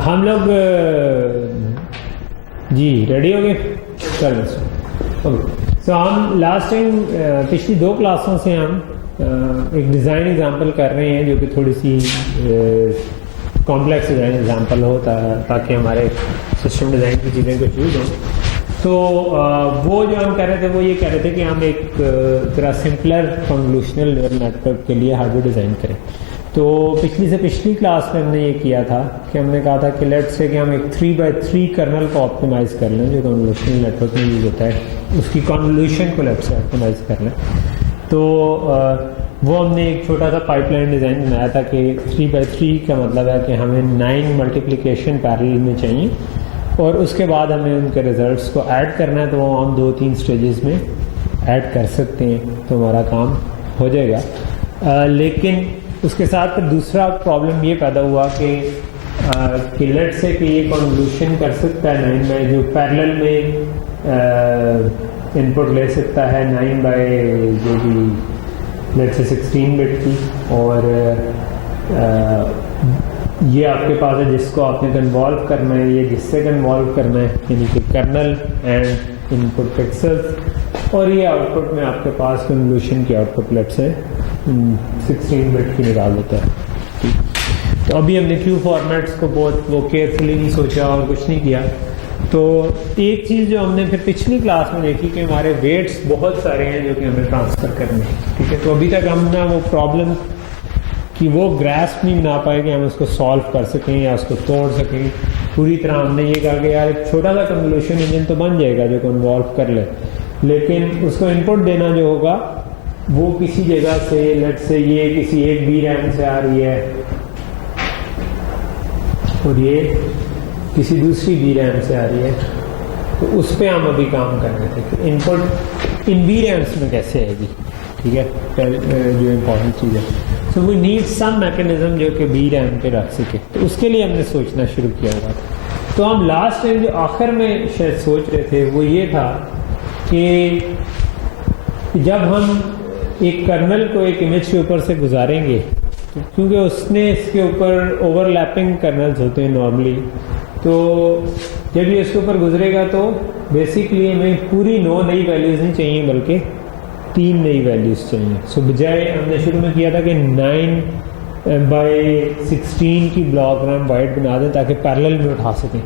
हम लोग जी रेडी हो गए? चलो ओके। सो हम लास्ट टाइम पिछली 2 क्लासों से हम एक डिज़ाइन एग्जांपल कर रहे हैं जो कि थोड़ी सी कॉम्प्लेक्स डिज़ाइन एग्जांपल हो ताकि हमारे सिस्टम डिज़ाइन की चीज़ें कुछ यूज हों। तो वो जो हम कह रहे थे वो ये कह रहे थे कि हम एक तरह सिंपलर कन्वोल्यूशनल न्यूरल नेटवर्क के लिए हार्डवेयर डिज़ाइन करें। तो पिछली क्लास में हमने ये किया था कि हमने कहा था कि लेट्स से कि हम एक 3x3 कर्नल को ऑप्टिमाइज़ कर लें जो कन्वोल्यूशनल नेटवर्क में यूज होता है, उसकी कन्वोल्यूशन को लेट्स से ऑप्टिमाइज़ कर लें। तो वो हमने एक छोटा सा पाइपलाइन डिज़ाइन बनाया था कि 3x3 का मतलब है कि हमें 9 मल्टीप्लिकेशन पैरेलल में चाहिए और उसके बाद हमें उनके रिजल्ट्स को ऐड करना है। तो वो हम 2-3 स्टेजेस में ऐड कर सकते हैं तो हमारा काम हो जाएगा। लेकिन उसके साथ फिर दूसरा प्रॉब्लम ये पैदा हुआ कि लेट्स से कि ये कन्वोल्यूशन कर सकता है 9 बाय जो पैरेलल में इनपुट ले सकता है 9 बाय जो भी लेट्स से 16 बिट की, और ये आपके पास है जिसको आपने कन्वॉल्व करना है, ये जिससे कन्वॉल्व करना है यानी कि कर्नल एंड इनपुट पिक्सेल्स, और ये आउटपुट में आपके पास कन्वोल्यूशन की आउटपुट लेट्स से 16 बिट की निकाल देता है। तो अभी हमने क्यू फॉर्मेट्स को बहुत वो केयरफुली नहीं सोचा और कुछ नहीं किया। तो एक चीज़ जो हमने फिर पिछली क्लास में देखी कि हमारे वेट्स बहुत सारे हैं जो कि हमें ट्रांसफ़र करने हैं, ठीक है। तो अभी तक हम ना वो प्रॉब्लम कि वो ग्रास्प नहीं बना पाए कि हम उसको सॉल्व कर सकें या उसको तोड़ सकें पूरी तरह। हमने ये कहा कि यार एक छोटा सा कन्वोल्यूशन इंजन तो बन जाएगा जो कन्वॉल्व कर ले, लेकिन उसको इनपुट देना जो होगा वो किसी जगह से लेट्स से ये किसी एक बी रैम से आ रही है और ये किसी दूसरी बी रैम से आ रही है, तो उस पर हम अभी काम कर रहे थे कि इनपुट इन बी रैम्स में कैसे आएगी, ठीक है, जो इम्पोर्टेंट चीज़ है। So we need some mechanism जो कि बी रैम पे रख सके, तो उसके लिए हमने सोचना शुरू किया हुआ था। तो हम लास्ट टाइम जो आखिर में शायद सोच रहे थे वो ये था कि जब हम एक कर्नल को एक इमेज के ऊपर से गुजारेंगे तो क्योंकि उसने इसके ऊपर ओवरलैपिंग कर्नल्स होते हैं नॉर्मली, तो जब ये इसके ऊपर गुजरेगा तो बेसिकली हमें पूरी 9 नई वैल्यूज़ नहीं चाहिए बल्कि 3 नई वैल्यूज़ चाहिए। सो बजाय हमने शुरू में किया था कि 9 बाय 16 की ब्लॉक रैम वाइड बना दें ताकि पैरेलल में उठा सकें,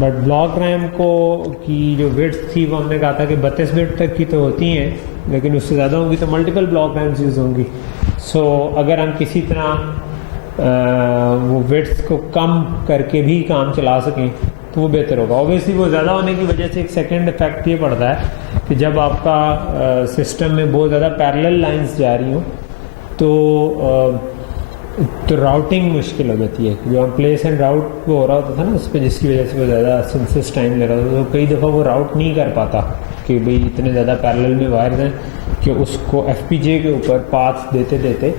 बट ब्लॉक रैम को की जो विड्थ थी वो हमने कहा था कि 32 बिट तक की तो होती हैं, लेकिन उससे ज़्यादा होंगी तो मल्टीपल ब्लॉक रैम्स यूज़ होंगी। सो अगर हम किसी तरह वो विड्थ को कम करके भी काम चला सकें तो वो बेहतर होगा। ऑब्वियसली वो ज़्यादा होने की वजह से एक सेकेंड इफेक्ट ये पड़ता है कि जब आपका सिस्टम में बहुत ज़्यादा पैरेलल लाइंस जा रही हों तो राउटिंग मुश्किल हो जाती है। जो हम प्लेस एंड राउट वो हो रहा होता था ना उस पर, जिसकी वजह से वो ज़्यादा सिंथेसिस टाइम ले रहा था, तो कई दफ़ा वो राउट नहीं कर पाता कि भाई इतने ज़्यादा पैरेलल में वायर्स हैं कि उसको FPGA के ऊपर पाथ देते देते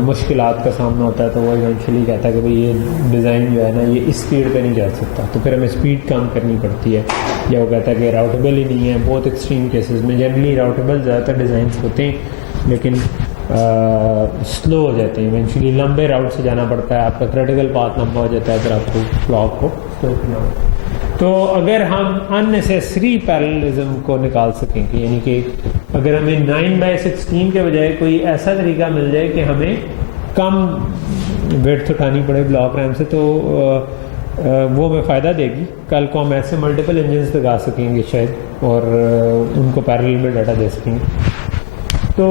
मुश्किलात का सामना होता है। तो वो इवेंचुअली कहता है कि भाई ये डिज़ाइन जो है ना ये इस स्पीड पे नहीं जा सकता, तो फिर हमें स्पीड कम करनी पड़ती है, या वो कहता है कि राउटेबल ही नहीं है। बहुत एक्सट्रीम केसेस में जनरली राउटेबल ज़्यादातर डिज़ाइंस होते हैं लेकिन स्लो हो जाते हैं, इवेंचुअली लंबे राउट से जाना पड़ता है, आपका क्रिटिकल पाथ लंबा हो जाता है अगर आपको ब्लॉक को स्लो करना हो। तो अगर हम अननेसेसरी पैरेललिज्म को निकाल सकेंगे, यानी कि अगर हमें 9 बाय 16 के बजाय कोई ऐसा तरीका मिल जाए कि हमें कम विड्थ उठानी पड़े ब्लॉक रैम से, तो वो हमें फ़ायदा देगी। कल को हम ऐसे मल्टीपल इंजन्स लगा सकेंगे शायद और उनको पैरेलल में डाटा दे सकेंगे। तो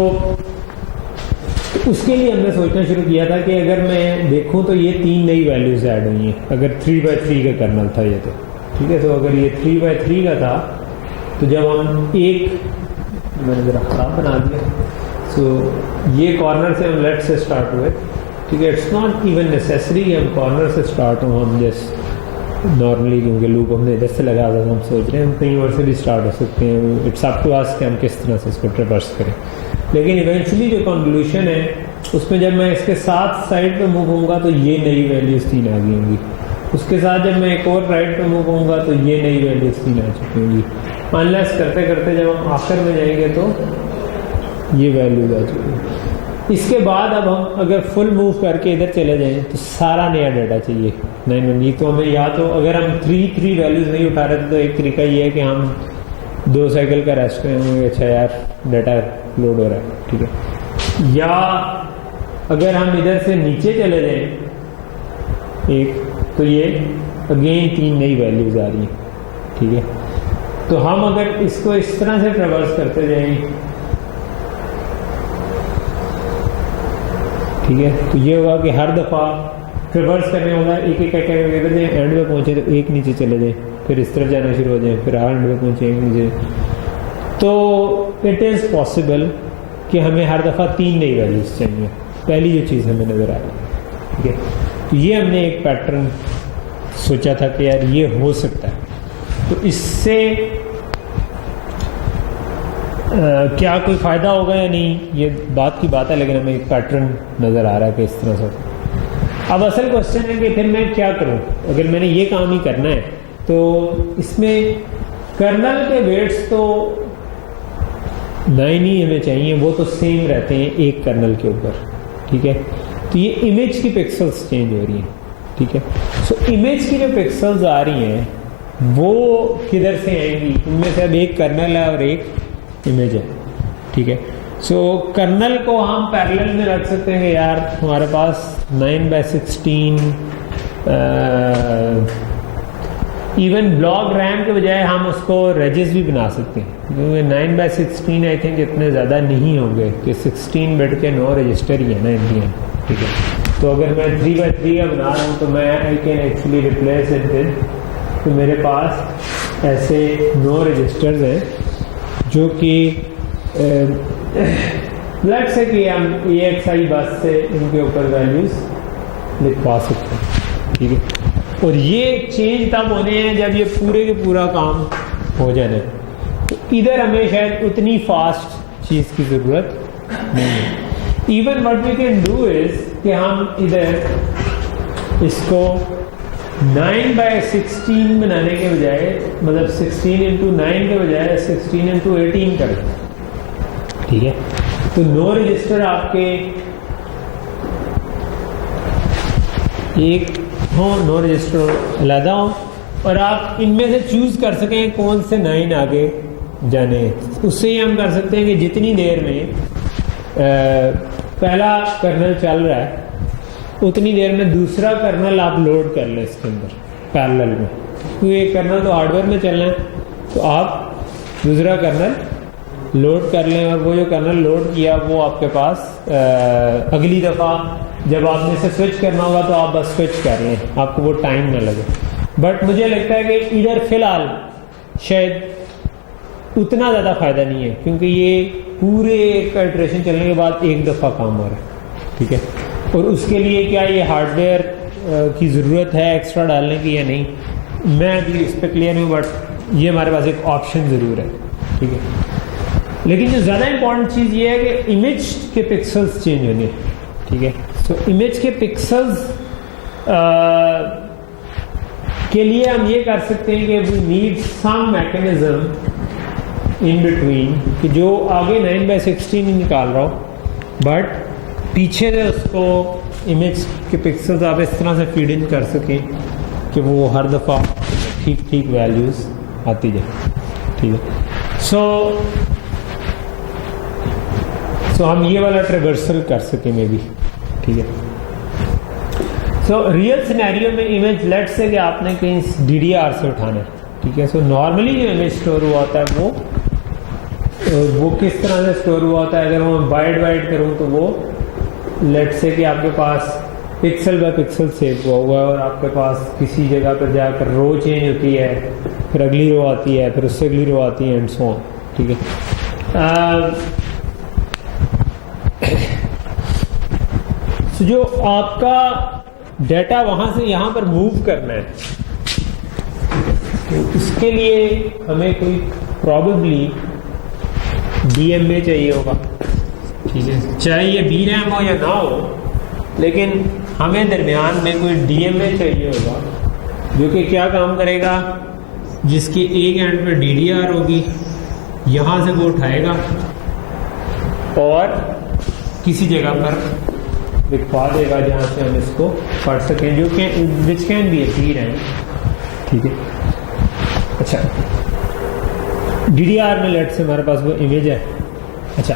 उसके लिए हमने सोचना शुरू किया था कि अगर मैं देखूं तो ये 3 नई वैल्यूज़ ऐड हुई हैं। अगर 3x3 का कर्नल था ये, तो ठीक है, तो अगर ये 3x3 का था तो जब हम एक मैंने ज़रा ख़राब बना दिया, सो ये कॉर्नर से हम लेफ्ट से स्टार्ट हुए, ठीक है। इट्स नॉट इवन नेसेसरी हम कॉर्नर से स्टार्ट हो, हम जस्ट नॉर्मली क्योंकि लूप हमने इधर से लगा था, हम सोच रहे हैं हम कहीं और से भी स्टार्ट हो सकते हैं। इट्स अप टू अस कि हम किस तरह से इसको ट्रेवर्स करें। लेकिन इवेंचुअली जो कन्वोल्यूशन है उसमें जब मैं इसके साथ साइड पे मूव होऊंगा तो ये नई वैल्यूज़ 3 आ गई होंगी, उसके साथ जब मैं एक और राइट पे मूव होऊंगा तो ये नई वैल्यूज़ 3 आ चुकी होंगी। अनलेस करते करते जब हम आखिर में जाएंगे तो ये वैल्यूज आ चुकी है। इसके बाद अब हम अगर फुल मूव करके इधर चले जाएं तो सारा नया डाटा चाहिए 9 तो हमें या तो अगर हम 3 वैल्यूज नहीं उठा रहे थे तो एक तरीका ये है कि हम 2 साइकिल का रेस्ट करेंगे, अच्छा यार डाटा लोड हो रहा है, ठीक है। या अगर हम इधर से नीचे चले जाएं एक, तो ये अगेन 3 नई वैल्यूज आ रही हैं, ठीक है। तो हम अगर इसको इस तरह से ट्रेवर्स करते जाएं, ठीक है, तो ये होगा कि हर दफ़ा ट्रेवर्स करने वाला एक एक करके एंड में पहुंचे तो एक नीचे चले जाए, फिर इस तरफ जाना शुरू हो जाए, फिर एंड में पहुंचे एक नीचे। तो इट इज़ पॉसिबल कि हमें हर दफ़ा 3 नई वैल्यूज चाहिए, पहली जो चीज़ हमें नज़र आ रही है, ठीक है। तो ये हमने एक पैटर्न सोचा था कि यार ये हो सकता है, तो इससे क्या कोई फ़ायदा होगा या नहीं, ये बात की बात है, लेकिन हमें एक पैटर्न नज़र आ रहा है कि इस तरह से। अब असल क्वेश्चन है कि फिर मैं क्या करूं, अगर मैंने ये काम ही करना है तो इसमें कर्नल के वेट्स तो 9 ही हमें चाहिए, वो तो सेम रहते हैं एक कर्नल के ऊपर, ठीक है। तो ये इमेज की पिक्सल्स चेंज हो रही हैं, ठीक है। सो इमेज की जो पिक्सल्स आ रही हैं वो किधर से आएंगी, इनमें से अब एक कर्नल है और एक इमेज है, ठीक है। सो कर्नल को हम पैरेलल में रख सकते हैं कि यार हमारे पास 9/16 इवन ब्लॉक रैम के बजाय हम उसको रेजिस भी बना सकते हैं, क्योंकि 9/16 आई थिंक इतने ज़्यादा नहीं होंगे कि 16 बिट के 9 रजिस्टर ही है ना इनके, ठीक है। तो अगर मैं 3/3 का बना रहा हूँ तो मैं I can actually replace it with, तो मेरे पास ऐसे 9 रजिस्टर्स हैं जो कि लेट्स से कि हम EXI बस से इनके ऊपर वैल्यूज लिखवा सकते हैं, ठीक है। और ये चेंज तब होने हैं जब ये पूरे के पूरा काम हो जाए, तो इधर हमें शायद उतनी फास्ट चीज़ की ज़रूरत नहीं है। Even what we can do is कि हम इधर इसको 9/16 बनाने के बजाय, मतलब 16 × 9 के बजाय 16 × 18 कर, ठीक है। तो 9 रजिस्टर आपके एक हो, 9 रजिस्टर अलग हो, और आप इनमें से चूज कर सकें कौन से 9 आगे जाने हैं। उससे ही हम कर सकते हैं कि जितनी देर में पहला कर्नल चल रहा है उतनी देर में दूसरा कर्नल आप लोड कर लें इसके अंदर पैरेलल में, क्योंकि ये कर्नल तो हार्डवेयर में चलना है, तो आप दूसरा कर्नल लोड कर लें, और वो जो कर्नल लोड किया वो आपके पास अगली दफ़ा जब आपने इसे स्विच करना होगा तो आप बस स्विच कर लें, आपको वो टाइम ना लगे। बट मुझे लगता है कि इधर फ़िलहाल शायद उतना ज़्यादा फ़ायदा नहीं है, क्योंकि ये पूरे एक इटरेशन चलने के बाद एक दफ़ा काम हो रहा है, ठीक है। और उसके लिए क्या ये हार्डवेयर की ज़रूरत है एक्स्ट्रा डालने की या नहीं, मैं अभी इस पर क्लियर नहीं हूँ, बट ये हमारे पास एक ऑप्शन ज़रूर है, ठीक है। लेकिन जो ज़्यादा इम्पॉर्टेंट चीज़ ये है कि इमेज के पिक्सल्स चेंज होने, ठीक है। सो इमेज के पिक्सल्स के लिए हम ये कर सकते हैं कि we need some mechanism in between, कि जो आगे 9/16 निकाल रहा हो बट पीछे से उसको इमेज के पिक्सल्स आप इस तरह से फीड इन कर सकें कि वो हर दफ़ा ठीक ठीक वैल्यूज़ आती जाए, ठीक है। सो हम ये वाला ट्रेवर्सल कर सकें मे बी, ठीक है। सो रियल सिनेरियो में इमेज लेट से कि आपने कहीं DDR से उठाना है, ठीक है। सो नॉर्मली जो इमेज स्टोर हुआ होता है वो किस तरह से स्टोर हुआ होता है, अगर मैं बाइट बाइट करूँ तो वो लेट से कि आपके पास पिक्सल बाय पिक्सल सेव हुआ है, और आपके पास किसी जगह पर जाकर रो चेंज होती है, फिर अगली रो आती है, फिर उससे अगली रो आती है, एंड सो ऑन, ठीक है। तो जो आपका डाटा वहां से यहाँ पर मूव करना है, तो उसके लिए हमें कोई प्रॉबेबली DMA चाहिए होगा, ठीक है। चाहे ये VRAM हो या ना हो, लेकिन हमें दरमियान में कोई DMA चाहिए होगा जो कि क्या काम करेगा, जिसकी एक एंड पे DDR होगी, यहाँ से वो उठाएगा और किसी जगह पर लिखवा देगा जहाँ से हम इसको पढ़ सकें, जो विच can B A D RAM. ठीक है, अच्छा DDR में लेट से हमारे पास वो इमेज है। अच्छा,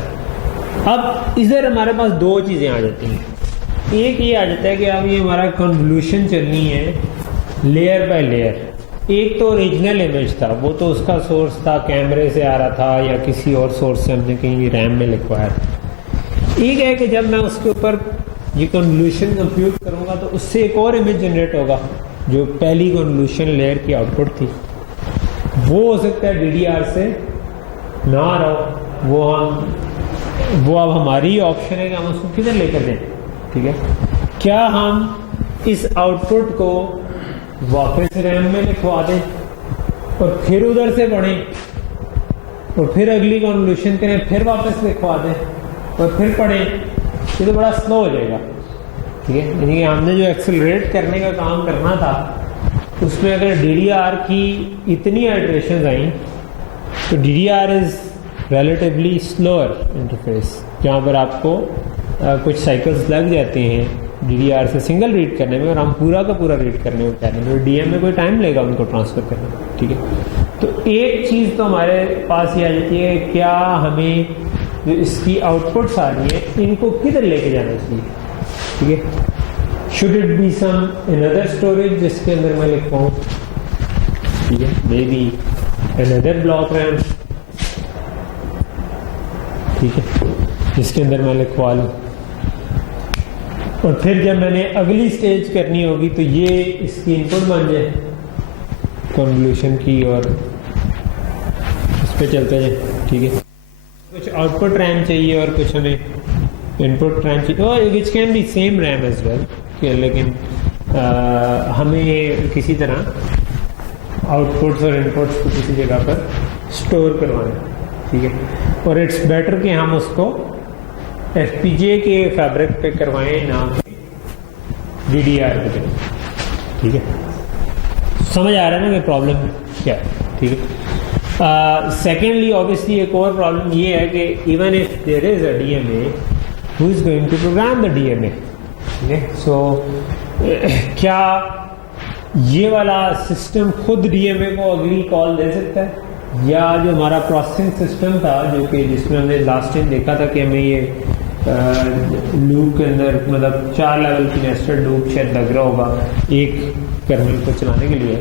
अब इधर हमारे पास दो चीज़ें आ जाती हैं। एक ये आ जाता है कि अब ये हमारा कन्वोल्यूशन चलनी है लेयर बाय लेयर। एक तो ओरिजिनल इमेज था, वो तो उसका सोर्स था, कैमरे से आ रहा था या किसी और सोर्स से हमने कहीं रैम में लिखवाया था। एक है कि जब मैं उसके ऊपर ये कन्वोल्यूशन कंप्यूट करूँगा तो उससे एक और इमेज जनरेट होगा जो पहली कन्वोल्यूशन लेयर की आउटपुट थी। वो हो सकता है DDR से ना आ रहा हो, वो अब हमारी ऑप्शन है कि हम उसको किधर लेकर दें। ठीक है, क्या हम इस आउटपुट को वापस रैम में लिखवा दें और फिर उधर से पढ़ें और फिर अगली कन्वोल्यूशन करें, फिर वापस लिखवा दें और फिर पढ़ें, ये तो बड़ा स्लो हो जाएगा। ठीक है, यानी कि हमने जो एक्सेलरेट करने का काम करना था उसमें अगर DDR की इतनी आइटरेशंस आई तो DDR is relatively slower interface, जहाँ पर आपको कुछ साइकिल्स लग जाते हैं DDR से सिंगल रीड करने में और हम पूरा का पूरा रीड करने में कहने में, DM में कोई टाइम लेगा उनको ट्रांसफ़र करने में। ठीक है, तो एक चीज़ तो हमारे पास ये आ जाती है, क्या हमें जो इसकी आउटपुट्स आ रही है इनको किधर लेके जाना चाहिए। ठीक है, should it be some another storage जिसके अंदर मैं लिख पाऊँ। ठीक है, maybe another block RAM, ठीक है, जिसके अंदर मैं लिखवा लूँ और फिर जब मैंने अगली स्टेज करनी होगी तो ये इसकी इनपुट बन जाए कन्वोल्यूशन की और उस पर चलते जाए। ठीक है, कुछ आउटपुट रैम चाहिए और कुछ हमें इनपुट रैम चाहिए, और which can be same RAM as well, लेकिन हमें किसी तरह आउटपुट्स और इनपुट्स को किसी जगह पर स्टोर करवाना। ठीक है, और इट्स बेटर कि हम उसको FPGA के फैब्रिक पे करवाएं ना DDR पे करें। ठीक है, समझ आ रहा है ना कि प्रॉब्लम क्या है। ठीक है, सेकेंडली ऑब्वियसली एक और प्रॉब्लम ये है कि even if there is a DMA, who is going to program the DMA। ठीक है, सो क्या ये वाला सिस्टम खुद DMA को अगली कॉल दे सकता है, या जो हमारा प्रोसेसिंग सिस्टम था जो कि जिसमें हमने लास्ट टाइम देखा था कि हमें ये लूप के अंदर मतलब 4 लेवल की नेस्टेड लूप शायद लग रहा होगा एक कर्नल को चलाने के लिए,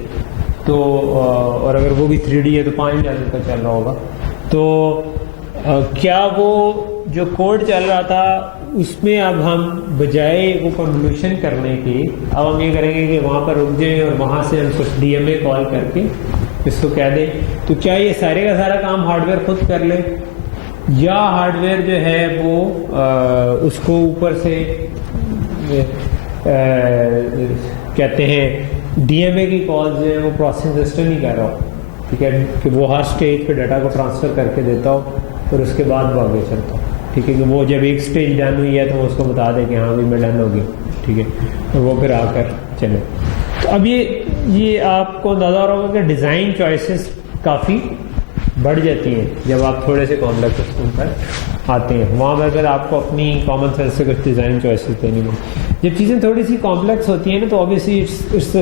तो और अगर वो भी 3D है तो 5 लेवल का चल रहा होगा, तो क्या वो जो कोड चल रहा था उसमें अब हम बजाय वो कन्वोल्यूशन करने के अब हम ये करेंगे कि वहाँ पर रुक जाएं और वहाँ से हम कुछ DMA कॉल करके इसको कह दें, तो क्या ये सारे का सारा काम हार्डवेयर खुद कर ले, या हार्डवेयर जो है वो उसको ऊपर से कहते हैं DMA की कॉल जो है वो प्रोसेसिंग सिस्टम ही कर रहा हो। ठीक है, कि वो हर स्टेज पे डाटा को ट्रांसफ़र करके देता हो और उसके बाद वो आगे चलता हो। ठीक है, कि वो जब एक स्टेज डन हुई है तो उसको बता दे कि हाँ भी मैं डन हो गई। ठीक है, तो वो फिर आकर चले। तो अब ये आपको अंदाजा हो रहा होगा कि डिज़ाइन चॉइसेस काफ़ी बढ़ जाती हैं जब आप थोड़े से कॉम्प्लेक्स सिस्टम पर आते हैं। वहाँ पर अगर आपको अपनी कॉमन सेंस से कुछ डिज़ाइन चॉइसेस देनी हो, जब चीज़ें थोड़ी सी कॉम्प्लेक्स होती हैं ना, तो ऑब्वियसली इट्स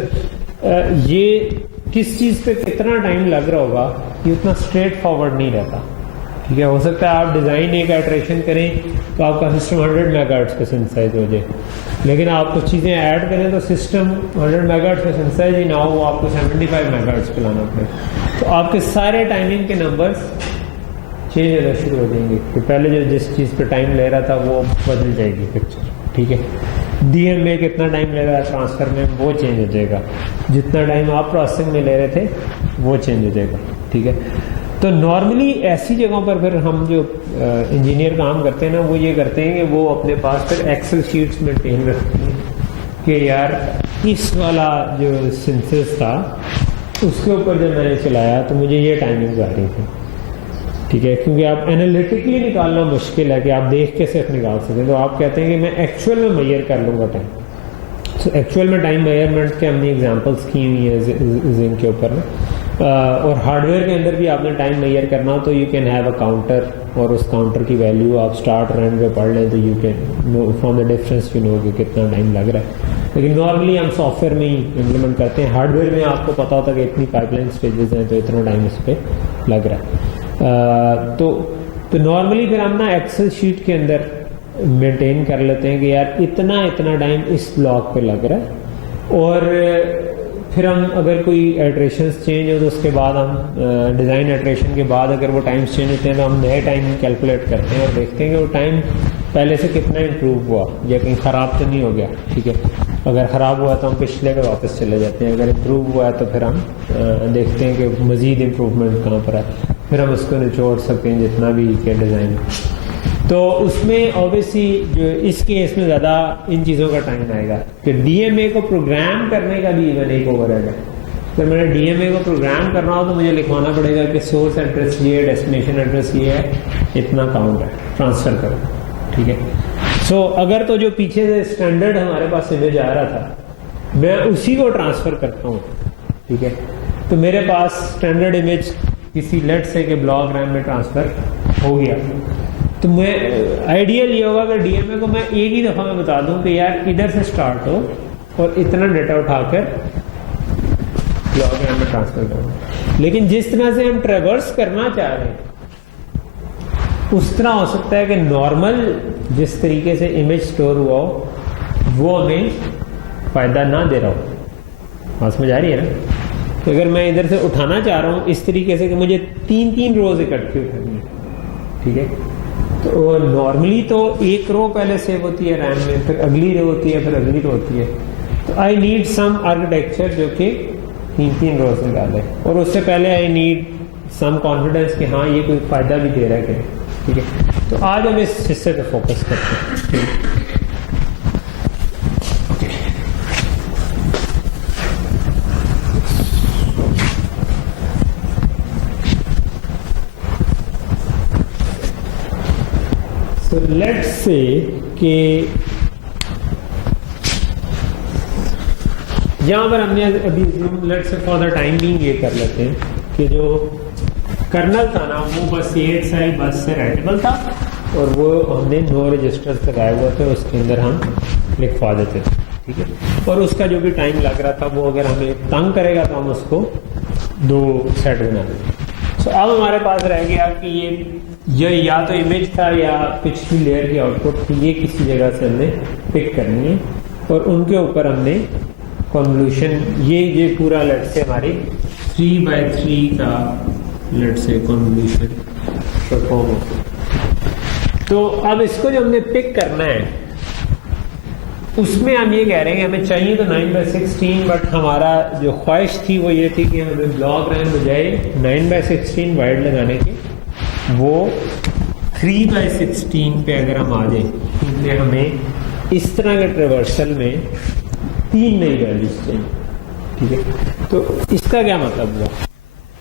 ये किस चीज़ पे कितना टाइम लग रहा होगा ये उतना स्ट्रेट फॉरवर्ड नहीं रहता। ठीक है, हो सकता है आप डिज़ाइन एक आइटरेशन करें तो आपका सिस्टम 100 मेगाहर्ट्ज़ पे सिंथेसाइज हो जाए, लेकिन आप कुछ चीज़ें ऐड करें तो सिस्टम 100 मेगाहर्ट्ज़ पे सिंथेसाइज ही ना हो, वो आपको 75 मेगाहर्ट्ज़ पे लाना पड़े, तो आपके सारे टाइमिंग के नंबर्स चेंज होना शुरू हो जाएंगे। तो पहले जो जिस चीज़ पर टाइम ले रहा था वो बदल जाएगी पिक्चर। ठीक है, DMA कितना टाइम ले रहा है ट्रांसफ़र में वो चेंज हो जाएगा, जितना टाइम आप प्रोसेसिंग में ले रहे थे वो चेंज हो जाएगा। ठीक है, तो नॉर्मली ऐसी जगहों पर फिर हम जो इंजीनियर काम करते हैं ना, वो ये करते हैं कि वो अपने पास फिर एक्सेल शीट्स मेंटेन रखते हैं कि यार इस वाला जो सिंथेसिस था उसके ऊपर जब मैंने चलाया तो मुझे ये टाइमिंग आ रही थी। ठीक है, क्योंकि आप एनालिटिकली निकालना मुश्किल है कि आप देख के सिर्फ निकाल सकें, तो आप कहते हैं कि मैं एक्चुअल में मेजर कर लूँगा टाइम। तो एक्चुअल में टाइम मेजरमेंट के हमने एग्जांपल्स की हुई है जिनके ऊपर ना, और हार्डवेयर के अंदर भी आपने टाइम मेजर करना हो तो you can have a counter, और उस काउंटर की वैल्यू आप स्टार्ट रन पे पढ़ लें तो you can know from the difference you know कि कितना टाइम लग रहा है। लेकिन नॉर्मली हम सॉफ्टवेयर में ही इम्प्लीमेंट करते हैं, हार्डवेयर में आपको पता होता है कि इतनी पाइपलाइन स्टेजेस हैं तो इतना टाइम इस पर लग रहा है। तो नॉर्मली फिर हम ना एक्सेल शीट के अंदर मेंटेन कर लेते हैं कि यार इतना टाइम इस ब्लॉक पे लग रहा है, और फिर हम अगर कोई एट्रेशंस चेंज हो तो उसके बाद हम डिज़ाइन एट्रेशन के बाद अगर वो टाइम्स चेंज होते हैं तो हम नए टाइम कैलकुलेट करते हैं और देखते हैं कि वो टाइम पहले से कितना इम्प्रूव हुआ या कहीं ख़राब तो नहीं हो गया। ठीक है, अगर ख़राब हुआ तो हम पिछले पे वापस चले जाते हैं, अगर इम्प्रूव हुआ है तो फिर हम देखते हैं कि मज़ीद इम्प्रूवमेंट कहाँ पर है, फिर हम उसको निचोड़ सकते हैं जितना भी के डिज़ाइन। तो उसमें ऑब्वियसली जो इस केस में ज़्यादा इन चीज़ों का टाइम आएगा कि डीएमए को प्रोग्राम करने का भी इवन एक ओवरहेड है। तो मैंने डीएमए को प्रोग्राम करना हो तो मुझे लिखवाना पड़ेगा कि सोर्स एड्रेस ये है, डेस्टिनेशन एड्रेस ये है, इतना काउंट है, ट्रांसफ़र करो। ठीक है, सो अगर तो जो पीछे से स्टैंडर्ड हमारे पास इमेज आ रहा था मैं उसी को ट्रांसफ़र करता हूँ। ठीक है, तो मेरे पास स्टैंडर्ड इमेज किसी लेट से के ब्लॉक रैम में ट्रांसफ़र हो गया, तो मैं आइडियल ये होगा कि डीएमए को मैं एक ही दफ़ा में बता दूं कि यार इधर से स्टार्ट हो और इतना डेटा उठाकर ब्लॉक रैम में ट्रांसफर करो। लेकिन जिस तरह से हम ट्रेवर्स करना चाह रहे हैं उस तरह हो सकता है कि नॉर्मल जिस तरीके से इमेज स्टोर हुआ हो वो हमें फ़ायदा ना दे रहा हो। बात समझ आ रही है ना? तो अगर मैं इधर से उठाना चाह रहा हूँ इस तरीके से कि मुझे 3 रोज इकट्ठी उठानी है, ठीक है, तो नॉर्मली तो एक रो पहले सेव होती है रैम में, फिर अगली रो होती है, फिर अगली रो होती है। तो आई नीड सम आर्किटेक्चर जो कि 3 रोज निकाले, और उससे पहले आई नीड सम कॉन्फिडेंस कि हाँ ये कोई फायदा भी दे रहा है। ठीक है, तो आज हम इस हिस्से पे फोकस करते हैं। So let's say कि यहाँ पर हमने अभी let's say for the time being ये कर लेते हैं कि जो कर्नल था ना वो बस 8 बस से राइटेबल था और वो हमने 9 रजिस्टर्स लगाए हुए थे, उसके अंदर हम लिखवा देते थे। ठीक है, और उसका जो भी टाइम लग रहा था वो अगर हमें तंग करेगा तो हम उसको 2 सेट बना देते। सो अब हमारे पास रह गया कि ये या तो इमेज था या पिछली लेयर की आउटपुट थी, ये किसी जगह से हमने पिक करनी है और उनके ऊपर हमने कन्वोल्यूशन ये पूरा लेट से हमारी 3x3 का लेट से कन्वोल्यूशन परफॉर्म होगा। तो अब इसको जो हमने पिक करना है उसमें हम ये कह रहे हैं कि हमें चाहिए तो 9x16, बट हमारा जो ख्वाहिश थी वो ये थी कि हमें ब्लॉक रैम बजाय 9x16 वाइड लगाने के वो 3x16 पे अगर हम आ जाए, क्योंकि हमें इस तरह के ट्रेवर्सल में 3 नई वैल्यूज चाहिए। ठीक है, तो इसका क्या मतलब हुआ?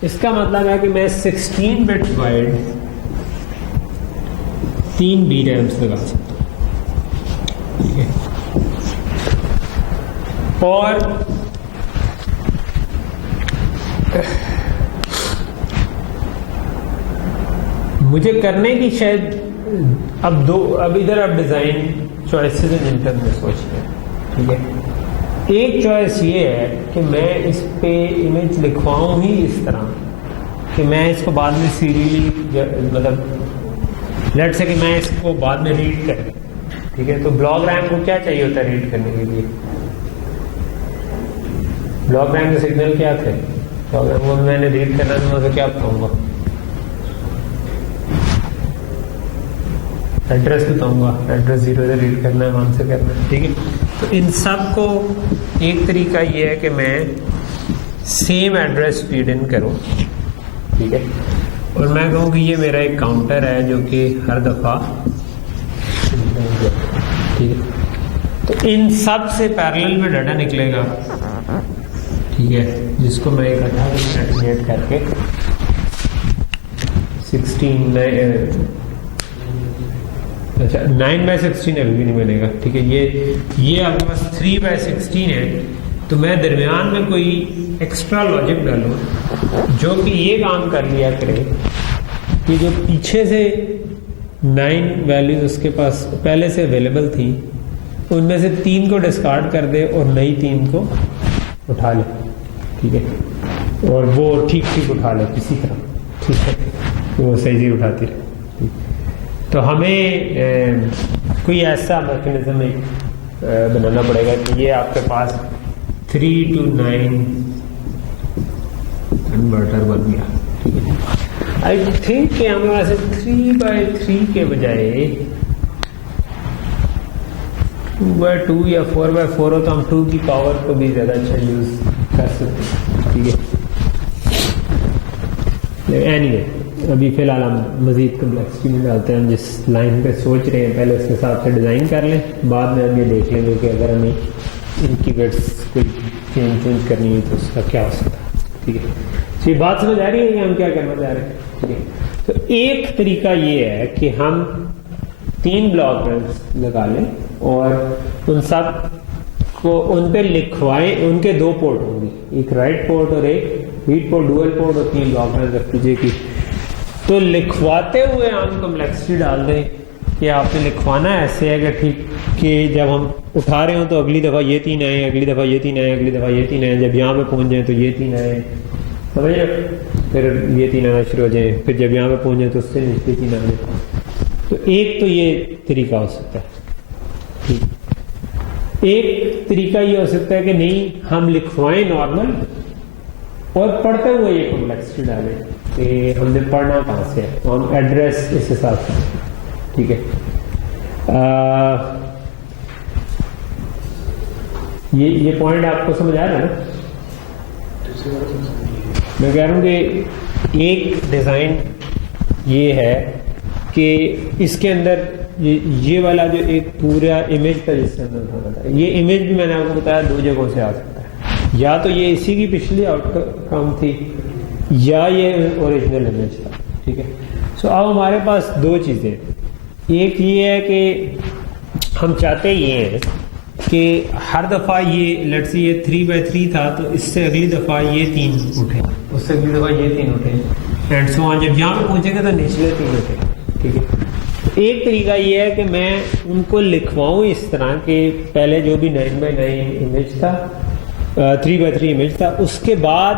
इसका मतलब है कि मैं 16 बिट वाइड 3 बी रैम्स लगा सकता हूँ। ठीक है, और मुझे करने की शायद अब इधर आप डिजाइन चॉइसेस इन इंटर में सोच रहे हैं। ठीक है, एक चॉइस ये है कि मैं इस पे इमेज लिखवाऊं ही इस तरह कि मैं इसको बाद में सीरियली मतलब लेट से कि मैं इसको बाद में रीड करूं। ठीक है, तो ब्लॉक रैम को क्या चाहिए होता है रीड करने के लिए? ब्लॉक रैम के सिग्नल क्या थे? ब्लॉक रैम को मैंने रीड करना तो मैं क्या बताऊंगा? एड्रेस बताऊंगा, एड्रेस 0 से रीड करना है, 1 से करना है। ठीक है, तो इन सब को एक तरीका ये है कि मैं सेम एड्रेस फीड इन करूं। ठीक है, और मैं कहूँ कि ये मेरा एक काउंटर है जो कि हर दफ़ा, ठीक है, तो इन सब से पैरेलल में डाटा निकलेगा। ठीक है, जिसको मैं इकट्ठा एस्टिमेट करके 16 में अच्छा 9x16 अभी भी नहीं बनेगा। ठीक है, ये आपके पास 3x16 है, तो मैं दरमियान में कोई एक्स्ट्रा लॉजिक डालूँ जो कि ये काम कर लिया करे कि जो पीछे से 9 वैल्यूज उसके पास पहले से अवेलेबल थी उनमें से 3 को डिस्कार्ड कर दे और नई 3 को उठा ले, ठीक है, और वो ठीक ठीक उठा ले किसी तरह, ठीक है, वो सही उठाती रहे। तो हमें कोई ऐसा मैकेनिज्म एक बनाना पड़ेगा कि ये आपके पास 3 to 9 कन्वर्टर बन गया, ठीक है। आई थिंक कि हमें वैसे 3/3 के बजाय 2/2 या 4/4 हो तो हम 2 की पावर को भी ज़्यादा अच्छा यूज़ कर सकते हैं, ठीक है। एनीवे अभी फ़िलहाल हम मज़ीद कम्प्लेक्सिटी में डालते हैं। हम जिस लाइन पे सोच रहे हैं पहले उसके हिसाब से डिज़ाइन कर लें, बाद में हम ये देख लेंगे कि अगर हमें इनकी वेट्स कोई चेंज करनी है तो उसका क्या हो सकता है, ठीक है। तो ये बात समझ आ रही है कि हम क्या करना चाह रहे हैं, ठीक है। तो एक तरीका ये है कि हम 3 ब्लॉक लगा लें और उन सब को उन पे लिखवाएं। उनके 2 पोर्ट होंगे, एक राइट पोर्ट और एक रीड पोर्ट, डुअल पोर्ट, और 3 ब्लॉक रख लीजिए कि तो लिखवाते हुए हम कम्प्लेक्सिटी डाल दें कि आपने लिखवाना ऐसे है कि ठीक कि जब हम उठा रहे हो तो अगली दफ़ा ये 3 आए, अगली दफ़ा ये 3 आए, अगली दफ़ा ये 3 आए, जब यहाँ पे पहुँच जाए तो ये 3 आए, समझिए, फिर ये 3 आना शुरू हो जाए, फिर जब यहाँ पे पहुँच जाए तो उससे नीचे 3 आ जाए। तो एक तो ये तरीका हो सकता है, ठीक। एक तरीका ये हो सकता है कि नहीं हम लिखवाएं नॉर्मल और पढ़ते हुए ये कॉम्प्लेक्सिटी डालें कि हमने पढ़ना कहाँ से है, तो हम एड्रेस इस हिसाब से, ठीक है। ये पॉइंट आपको समझ आ रहा है ना? मैं कह रहा हूँ कि एक डिज़ाइन ये है कि इसके अंदर ये वाला जो एक पूरा इमेज का जिससे अंदर होता था, ये इमेज भी मैंने आपको बताया 2 जगहों से आ सकता है, या तो ये इसी की पिछली आउटकम थी या ये ओरिजिनल इमेज था, ठीक है। सो अब हमारे पास 2 चीज़ें, एक ये है कि हम चाहते ये हैं कि हर दफ़ा ये लेट्स से ये 3/3 था तो इससे अगली दफ़ा ये 3 उठे, उससे अगली दफ़ा ये 3 उठे, एंड सो ऑन, जब यहाँ पे पहुँचेंगे तो निचले 3 उठे, ठीक है। एक तरीका ये है कि मैं उनको लिखवाऊँ इस तरह कि पहले जो भी 9/9 इमेज था, 3/3 इमेज था, उसके बाद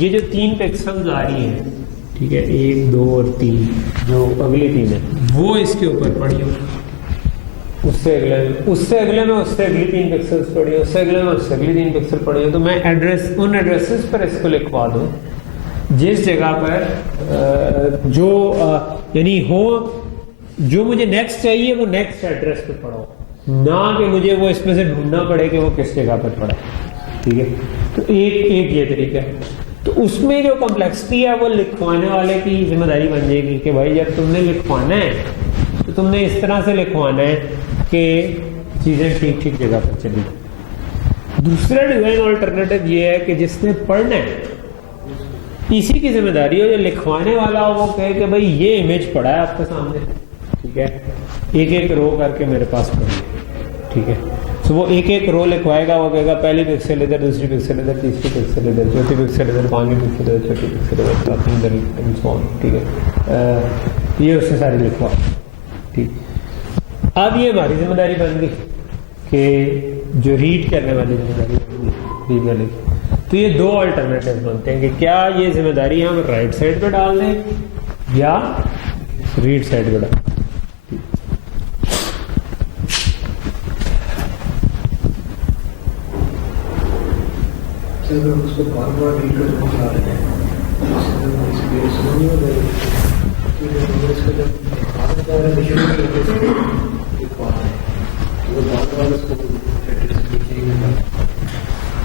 ये जो 3 पिक्सल्स आ रही हैं, ठीक है, 1, 2 और 3, जो अगली 3 है वो इसके ऊपर पड़ी हो, उससे अगले में उससे अगली 3 पिक्सल्स पड़ी हो, उससे अगले में उससे अगली 3 पिक्सल पड़ी हो, तो मैं एड्रेस उन एड्रेसेस पर इसको लिखवा दूँ जिस जगह पर जो यानी हो जो मुझे नेक्स्ट चाहिए वो नेक्स्ट एड्रेस पे पड़ा हो, ना कि मुझे वो इसमें से ढूंढना पड़े कि वो किस जगह पर पड़ा है, ठीक है। तो एक ये तरीका है। तो उसमें जो कॉम्प्लेक्सिटी है वो लिखवाने वाले की जिम्मेदारी बन जाएगी कि भाई जब तुमने लिखवाना है तो तुमने इस तरह से लिखवाना है कि चीज़ें ठीक ठीक जगह पर चली। दूसरा डिजाइन ऑल्टरनेटिव ये है कि जिसने पढ़ना है इसी की जिम्मेदारी हो, जो लिखवाने वाला हो वो कहे कि भाई ये इमेज पड़ा है आपके सामने, ठीक है, एक रो करके मेरे पास पड़ी, ठीक है। तो वो एक रो लिखवाएगा, वो कहेगा पहली पिक्सल इधर, दूसरी पिक्सल इधर, तीसरी पिक्सल इधर, चौथी पिक्सल इधर, 5वीं पिक्सल इधर, छठी पिक्सल इधर, 7वीं इधर, ठीक है। ये उससे सारी लिखवा, ठीक। अब ये हमारी जिम्मेदारी बन गई कि जो रीड करने वाली जिम्मेदारी रीड वाले, तो ये 2 अल्टरनेटिव बनते हैं कि क्या ये जिम्मेदारी हम राइट साइड पे डाल दें या रीड साइड पे डाल। उसको बार-बार रीड करके जा रहे हैं,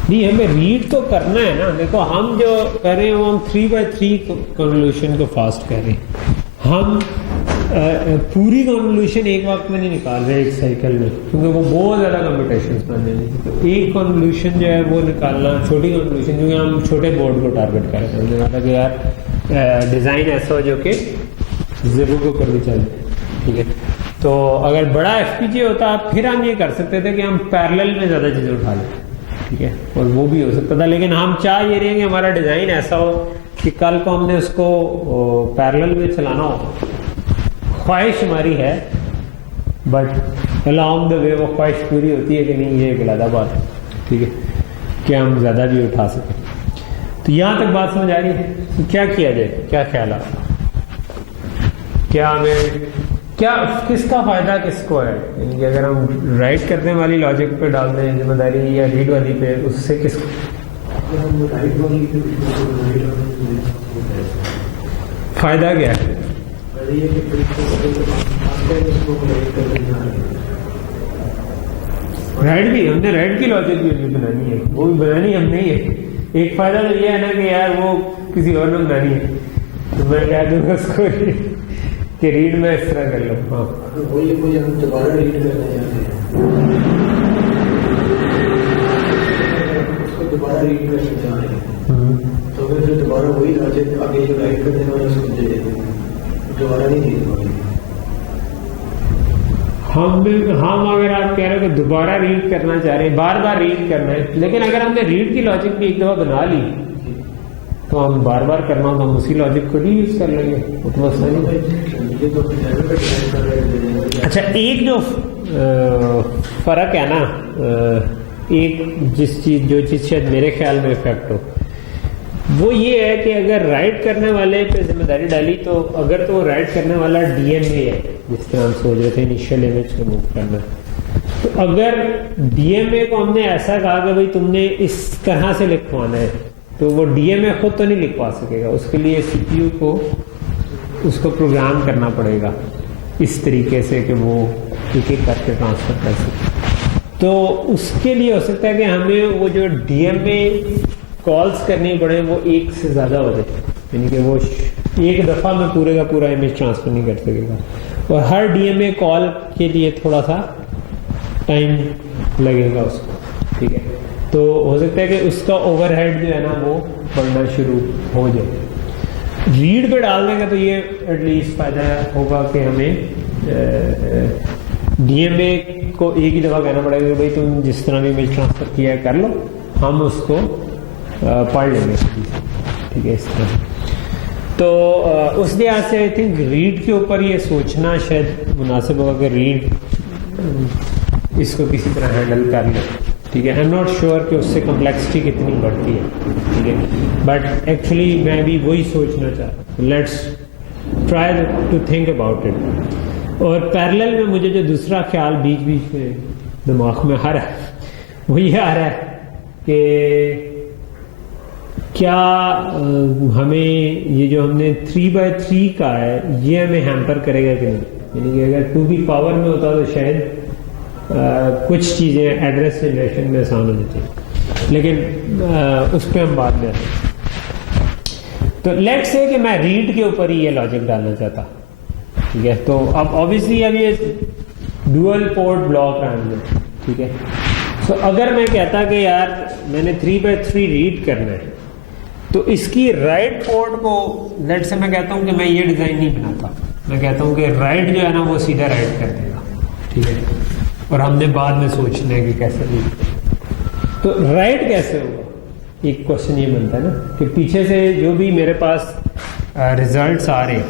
नहीं हमें रीड तो करना है ना। देखो हम जो कर रहे हैं वो हम 3/3 कन्वोल्यूशन को फास्ट कर रहे हैं। हम पूरी कन्वोल्यूशन एक वक्त में नहीं निकाल रहे एक साइकिल में, क्योंकि वो बहुत ज़्यादा कम्पिटिशन बन जाएंगे। तो एक कन्वोल्यूशन जो है वो निकालना, छोटी कन्वोल्यूशन, क्योंकि हम छोटे बोर्ड को टारगेट कर रहे हैं। हमने कहा था कि यार डिज़ाइन ऐसा हो जो कि ज़ेबू के ऊपर भी चल जाए, ठीक है। तो अगर बड़ा FPGA होता फिर हम ये कर सकते थे कि हम पैरेलल में ज़्यादा चीज़ें उठा लें, ठीक है, और वो भी हो सकता था, लेकिन हम चाह ये रहे हैं कि हमारा डिज़ाइन ऐसा हो कि कल को हमने उसको पैरेलल में चलाना हो। ख्वाहिश हमारी है, बट अलॉन्ग द वे वो ख्वाहिश पूरी होती है कि नहीं, ये गलत बात है, ठीक है, कि हम ज़्यादा भी उठा सकें। तो यहाँ तक बात समझ आ रही है कि क्या किया जाए, क्या ख्याल है, क्या हमें क्या किसका फायदा किसको है, यानी कि अगर हम राइट करने वाली लॉजिक पे डाल दें जिम्मेदारी या रीड वाली पे, उससे किसको फायदा क्या है? राइट भी हमने राइट की लॉजिक भी बनानी है, वो भी बनानी हम नहीं है। एक फायदा तो ये है ना कि यार वो किसी और ने बनानी है, तो मैं क्या दूंगा उसको कि रीड में इस तरह कर लो। हाँ, वही हम दोबारा रीड करना चाहते हैं, उसको दोबारा रीड करना चाह रहे हैं, तो फिर दोबारा वही लॉजिक आगे जो राइट करने वाले उसको दे देते हैं, दोबारा नहीं दे पाएंगे। हम अगर आप कह रहे हो कि दोबारा रीड करना चाह रहे हैं, बार बार रीड करना है, लेकिन अगर हमने रीड की लॉजिक भी एक दफा बना ली तो हम बार बार करना हो तो हम उसी लॉजिक को ही यूज कर लेंगे, वो तो मसला नहीं। अच्छा, एक जो फर्क है ना, एक जो चीज शायद मेरे ख्याल में इफेक्ट हो, वो ये है कि अगर राइट करने वाले पे जिम्मेदारी डाली, तो अगर तो राइट करने वाला डीएमए है, जिस तरह हम सोच रहे थे इनिशियल इमेज को मूव करना, तो अगर डीएमए को हमने ऐसा कहा कि भाई तुमने इस तरह से लिखवाना है, तो वो डीएमए खुद तो नहीं लिखवा सकेगा, उसके लिए सीपीयू को उसको प्रोग्राम करना पड़ेगा इस तरीके से कि वो एक एक करके ट्रांसफर कर सके। तो उसके लिए हो सकता है कि हमें वो जो डीएमए कॉल्स करनी पड़े वो एक से ज़्यादा हो जाए, यानी कि वो एक दफ़ा में पूरे का पूरा इमेज ट्रांसफर नहीं कर सकेगा, और हर डीएमए कॉल के लिए थोड़ा सा टाइम लगेगा उसको, ठीक है। तो हो सकता है कि उसका ओवरहेड जो है ना वो बढ़ना शुरू हो जाए। रीड पे डाल देंगे तो ये एटलीस्ट फायदा होगा कि हमें डीएमए को एक ही दफ़ा कहना पड़ेगा कि भाई तुम जिस तरह भी इमेज ट्रांसफर किया है कर लो, हम उसको पढ़ लेंगे, ठीक है, इस तरह। तो उस लिहाज से आई थिंक रीड के ऊपर ये सोचना शायद मुनासिब होगा कि रीड इसको किसी तरह हैंडल कर ले, ठीक है। आई एम नॉट श्योर कि उससे कम्प्लेक्सिटी कितनी बढ़ती है, ठीक है, बट एक्चुअली मैं भी वही सोचना चाहता हूँ। Let's try to think about it. और पैरेलल में मुझे जो दूसरा ख्याल बीच बीच में दिमाग में आ रहा है वो ये आ रहा है कि क्या हमें ये जो हमने 3x3 का है ये हमें हैम्पर करेगा कि नहीं, यानी कि अगर 2 पावर में होता तो शायद कुछ चीज़ें एड्रेस जनरेशन में आसान हो जाती, लेकिन उस पर हम बात करें। तो लेट्स से कि मैं रीड के ऊपर ही ये लॉजिक डालना चाहता, ठीक है। तो अब ऑब्वियसली अब ये डुअल पोर्ट ब्लॉक रहा, ठीक है। तो अगर मैं कहता कि यार मैंने 3x3 रीड करना है, तो इसकी राइट पोर्ट को लेट से मैं कहता हूं कि मैं ये डिज़ाइन नहीं बनाता, मैं कहता हूं कि राइट जो है ना वो सीधा राइट कर देगा, ठीक है, और हमने बाद में सोचना है कि कैसे रीड। तो राइट कैसे होगा, एक क्वेश्चन ये बनता है ना कि पीछे से जो भी मेरे पास रिजल्ट्स आ रहे हैं,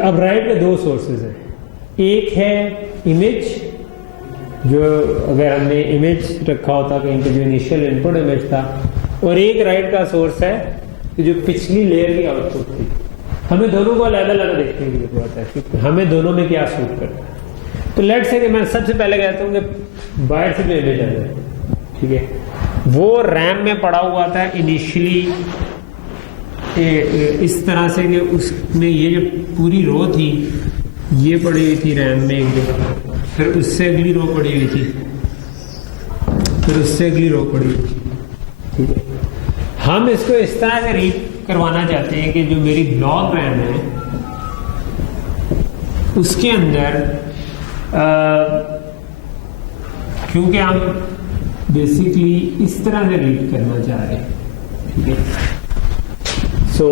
अब राइट के 2 सोर्सेज हैं। एक है इमेज, जो अगर हमने इमेज रखा होता कहीं पे जो इनिशियल इनपुट इमेज था, और एक राइट का सोर्स है जो पिछली लेयर की आउटपुट थी। हमें दोनों को अलग अलग देखने की जरूरत है कि हमें दोनों में क्या सूट करता है। तो लेट्स से कि मैं सबसे पहले कहता हूँ कि बाहर से जो इमेज आ रहा है, ठीक है, वो रैम में पड़ा हुआ था इनिशियली इस तरह से कि उसमें ये जो पूरी रो थी ये पड़ी हुई थी रैम में एक जगह, फिर उससे अगली रो पड़ी हुई थी, फिर उससे अगली रो पड़ी हुई थी, ठीक है। हम इसको इस तरह से रीड करवाना चाहते हैं कि जो मेरी ब्लॉक रैम है उसके अंदर क्योंकि हम बेसिकली इस तरह से रीड करना चाह रहे हैं, ठीक है। सो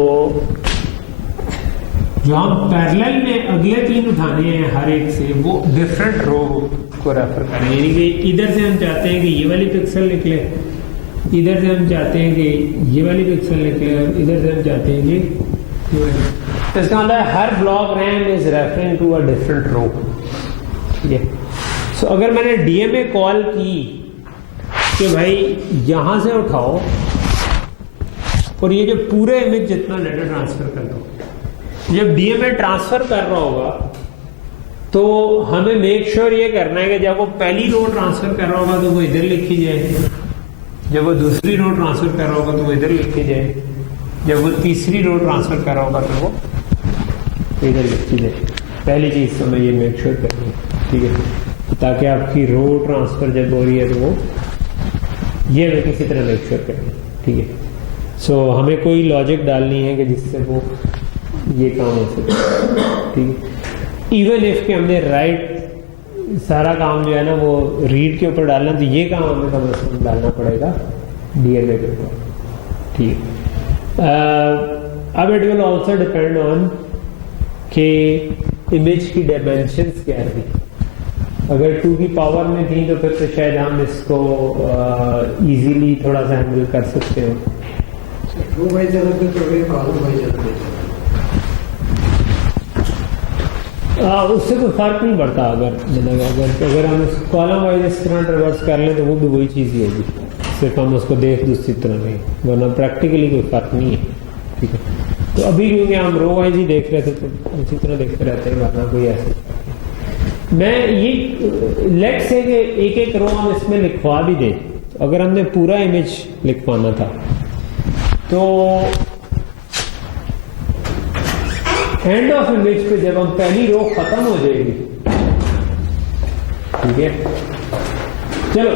जो हम पैरेलल में अगले 3 उठाने हैं हर एक से, वो डिफरेंट रो को रेफर करें, यानी कि इधर से हम चाहते हैं कि ये वाली पिक्सल निकले, इधर से हम चाहते हैं कि ये वाली पिक्सल निकले, और इधर से हम चाहते हैं कि ये वाली। तो इसका मतलब है हर block RAM is referring to a different row, ठीक है। सो अगर मैंने डीएमए कॉल की कि भाई यहां से उठाओ और ये जो पूरे इमेज जितना डाटा ट्रांसफर कर दो, जब डीएमए ट्रांसफर कर रहा होगा तो हमें मेक श्योर ये करना है कि जब वो पहली रो ट्रांसफर कर रहा होगा तो वो इधर लिखी जाए, जब वो दूसरी रो ट्रांसफर कर रहा होगा तो वो इधर लिखी जाए, जब वो तीसरी रो ट्रांसफर कर रहा होगा तो वो इधर लिखी जाए। पहली चीज तो मैं ये मेक श्योर करनी है, ठीक है, ताकि आपकी रो ट्रांसफर जब हो रही है तो वो ये हमें किसी तरह मेक श्योर करनी है, ठीक है। सो हमें कोई लॉजिक डालनी है कि जिससे वो ये काम हो सके, ठीक है। इवन इफ के हमने राइट सारा काम जो है ना वो रीड के ऊपर डालना, तो ये काम हमें कम से कम डालना पड़ेगा डीएमए के ऊपर, ठीक है। अब it will also depend on कि इमेज की डायमेंशंस क्या थी। अगर 2 की पावर में थी तो फिर तो शायद हम इसको इजीली थोड़ा सा हैंडल कर सकते हो। रो वाइज अगर तो कॉलम वाइज उससे तो फर्क नहीं पड़ता। अगर हम कॉलम वाइज इस तरह ट्रेवर्स कर लें तो वो भी वही चीज़ ही होगी, सिर्फ हम उसको देख दूसरी तरह नहीं, वरना प्रैक्टिकली कोई फर्क नहीं है, ठीक है। तो अभी क्योंकि हम रो वाइज ही देख रहे थे तो उसी तरह देखते रहते हैं, वरना कोई ऐसे मैं ये लेट से कि एक एक रो हम इसमें लिखवा भी दें। तो अगर हमने पूरा इमेज लिखवाना था तो एंड ऑफ इमेज पे जब हम पहली रो खत्म हो जाएगी, ठीक है, चलो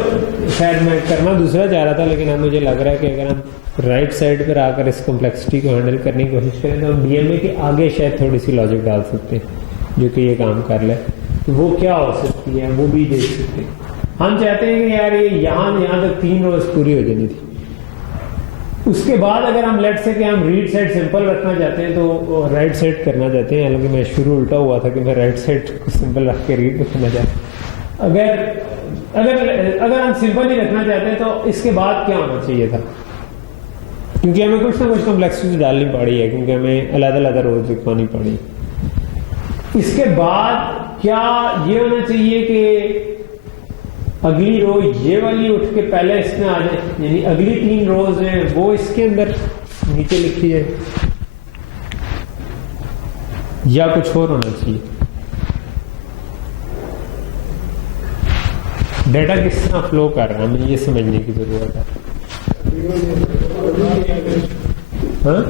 शायद मैं करना दूसरा चाह रहा था, लेकिन अब मुझे लग रहा है कि अगर हम राइट साइड पर आकर इस कॉम्प्लेक्सिटी को हैंडल करने की कोशिश करें तो हम डीएमए के आगे शायद थोड़ी सी लॉजिक डाल सकते हैं जो कि ये काम कर ले। तो वो क्या हो सकती है वो भी देख सकते हैं। हम चाहते हैं कि यार ये यहाँ तक 3 रोज पूरी हो जानी थी। उसके बाद अगर हम लेट से कि हम रीड साइड सिंपल रखना चाहते हैं तो राइट साइड करना चाहते हैं, हालांकि मैं शुरू उल्टा हुआ था कि मैं राइट साइड को सिंपल रख के रीड करना चाहता। अगर हम सिंपल ही रखना चाहते हैं तो इसके बाद क्या होना चाहिए था, क्योंकि हमें कुछ ना कुछ कॉम्प्लेक्सिटी डालनी पड़ी है, क्योंकि हमें अलग-अलग रोज लिखवानी पड़ी। इसके बाद क्या ये होना चाहिए कि अगली रो ये वाली उठ के पहले इसमें आ जाए, यानी अगली 3 रोज हैं वो इसके अंदर नीचे लिखी जाए, या कुछ और होना चाहिए? डेटा किस तरह फ्लो कर रहा है हमें ये समझने की जरूरत है। हाँ?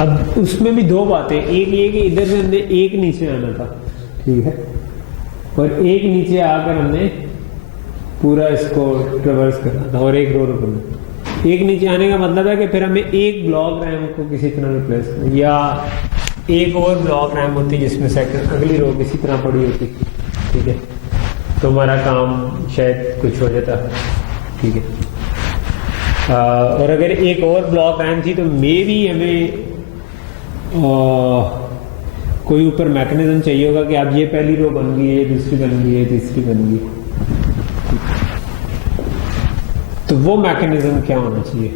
अब उसमें भी 2 बातें, एक ये कि इधर से हमने एक नीचे आना था, ठीक है, और एक नीचे आकर हमने पूरा इसको ट्रेवर्स करना था और एक रो करना। एक नीचे आने का मतलब है कि फिर हमें एक ब्लॉक रैम को किसी तरह रिप्लेस करना, या एक और ब्लॉक रैम होती जिसमें सेकंड अगली रो किसी तरह पड़ी होती, ठीक है, तो हमारा काम शायद कुछ हो जाता, ठीक है। और अगर एक और ब्लॉक रैम थी तो मे भी हमें कोई ऊपर मैकेनिज्म चाहिए होगा कि अब ये पहली रो बन गई है, दूसरी बन गई है, तीसरी बन गई, तो वो मैकेनिज्म क्या होना चाहिए?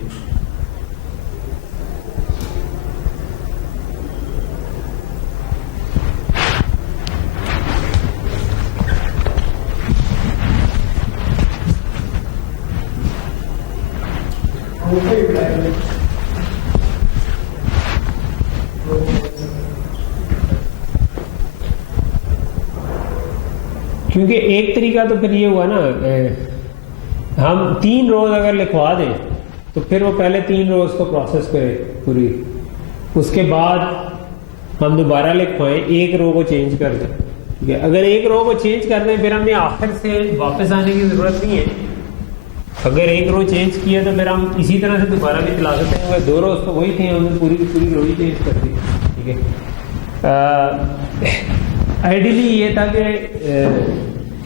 क्योंकि एक तरीका तो फिर ये हुआ ना, हम 3 रोज अगर लिखवा दें तो फिर वो पहले 3 रोज को प्रोसेस करे पूरी, उसके बाद हम दोबारा लिखवाएं, एक रो को चेंज कर दें, ठीक है। अगर एक रो को चेंज कर दें फिर हमें आखिर से वापस आने की जरूरत नहीं है। अगर एक रो चेंज किया तो फिर हम इसी तरह से दोबारा भी चला सकते हैं। 2 रोज तो वही थी, हमने पूरी की पूरी रो ही चेंज कर दी, ठीक है। आइडियली ये था कि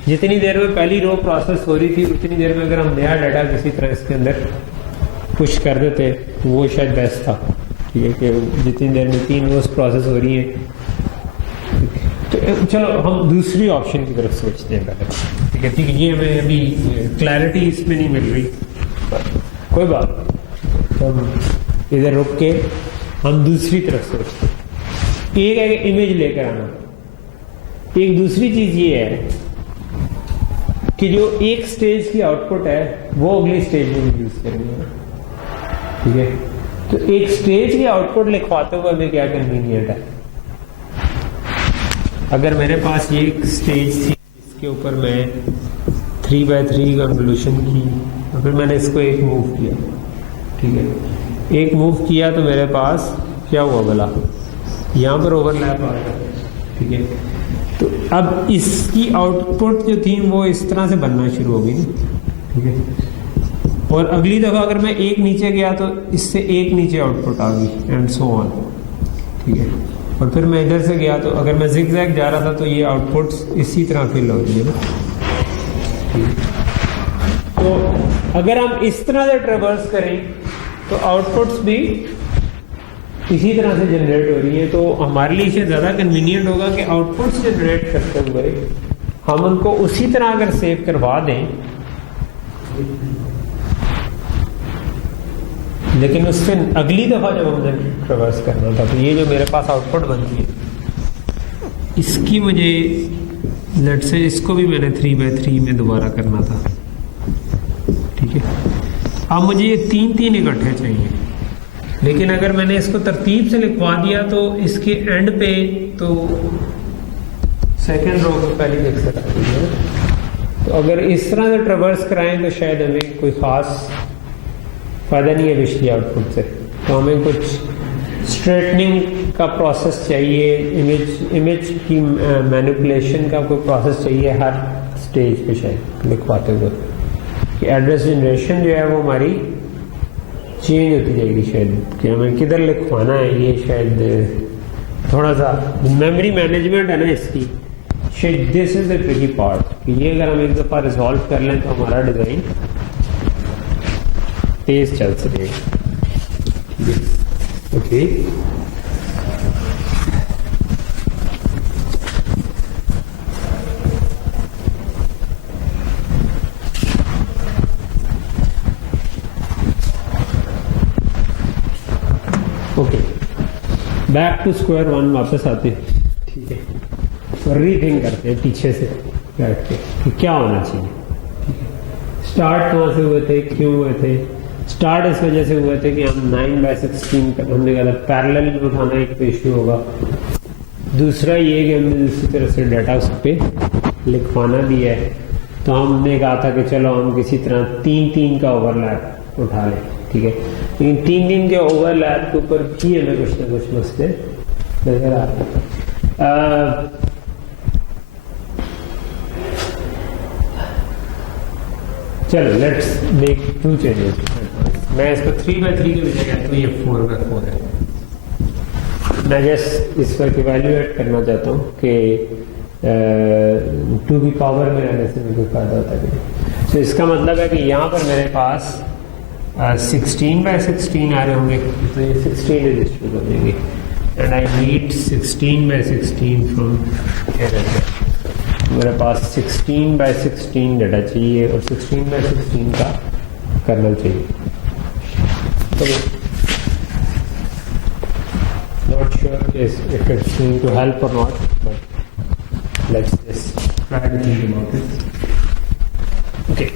जितनी देर में पहली रो प्रोसेस हो रही थी उतनी देर में अगर हम नया डाटा किसी तरह इसके अंदर पुश कर देते वो शायद बेस्ट था, ठीक है, कि जितनी देर में 3 रोज प्रोसेस हो रही है। तो चलो हम दूसरी ऑप्शन की तरफ सोचते हैं पहले, ठीक है। ठीक है, ये हमें अभी क्लैरिटी इसमें नहीं मिल रही, कोई बात नहीं, तो हम इधर रुक के हम दूसरी तरफ सोचते हैं। एक है इमेज लेकर आना, एक दूसरी चीज ये है कि जो एक स्टेज की आउटपुट है वो अगली स्टेज में भी यूज करनी है, ठीक है। तो एक स्टेज की आउटपुट लिखवाते हुए हमें क्या कन्वीनियंट है, अगर मेरे पास ये एक स्टेज थी इसके ऊपर मैं 3x3 कन्वोल्यूशन की, और फिर मैंने इसको एक मूव किया, ठीक है। एक मूव किया तो मेरे पास क्या हुआ भला, यहाँ पर ओवरलैप आ गया, ठीक है। तो अब इसकी आउटपुट जो थी वो इस तरह से बनना शुरू हो गई, ठीक है। और अगली दफ़ा अगर मैं एक नीचे गया तो इससे एक नीचे आउटपुट आ गई एंड सो ऑन, ठीक है। और फिर मैं इधर से गया तो अगर मैं जिग-जैग जा रहा था तो ये आउटपुट्स इसी तरह फिल हो रही है ना, तो अगर हम इस तरह से ट्रेवर्स करें तो आउटपुट्स भी इसी तरह से जनरेट हो रही है। तो हमारे लिए इसे ज़्यादा कन्वीनियंट होगा कि आउटपुट्स जनरेट करते हुए हम उनको उसी तरह अगर सेव करवा दें, लेकिन उससे अगली दफ़ा जब हमने ट्रेवर्स करना था तो ये जो मेरे पास आउटपुट बनती है इसकी मुझे लेट से इसको भी मैंने 3x3 में दोबारा करना था, ठीक है। अब मुझे ये 3-3 इकट्ठे चाहिए, लेकिन अगर मैंने इसको तरतीब से लिखवा दिया तो इसके एंड पे तो सेकेंड रो को पहले लिख सकते हैं। तो अगर इस तरह से ट्रेवर्स कराएं तो शायद हमें कोई ख़ास फ़ायदा नहीं है पिछली आउटपुट से। तो हमें कुछ स्ट्रेटनिंग का प्रोसेस चाहिए, इमेज की मैनिपुलेशन का कोई प्रोसेस चाहिए हर स्टेज पे शायद लिखवाते हुए, कि एड्रेस जनरेशन जो है वो हमारी चेंज होती जाएगी शायद, कि हमें किधर लिखवाना है। ये शायद थोड़ा सा मेमोरी मैनेजमेंट है ना इसकी, शायद this is the tricky part, कि ये अगर हम एक दफ़ा रिजॉल्व कर लें तो हमारा डिज़ाइन तेज चल सकेगा, okay. Okay, back to square one वापस आते हैं, ठीक है। और रीथिंक करते हैं पीछे से बैठ के कि क्या होना चाहिए, ठीक है। स्टार्ट कहाँ से हुए थे, क्यों हुए थे? स्टार्ट इस वजह से हुए थे कि हम 9/16 हमने कहा था पैरेलल में उठाना एक इशू होगा। दूसरा ये कि हमने इसी तरह से डाटा उस पर लिखवाना भी है, तो हमने कहा था कि चलो हम किसी तरह 3-3 का ओवरलैप उठा लें, ठीक है। लेकिन 3-3 के ओवरलैप के ऊपर भी हमें कुछ ना कुछ मसले नजर आ रहे। चलो लेट्स मेक 2 चेंजेस। मैं इसको 3x3 के बजाय कहता हूँ ये 4x4 है। मैं जस्ट इस पर इवैल्यूएट करना चाहता हूँ कि 2 की पावर में रहने से कोई फायदा होता है कि। तो इसका मतलब है कि यहाँ पर मेरे पास 16/16 आ रहे होंगे, तो ये 16 रजिस्टर हो जाएंगे, and I need 16/16 from here. मेरे पास 16/16 डाटा चाहिए और 16/16 का कर्नल चाहिए। तो not sure if it's going to help or not, but let's just try to think about it. Okay,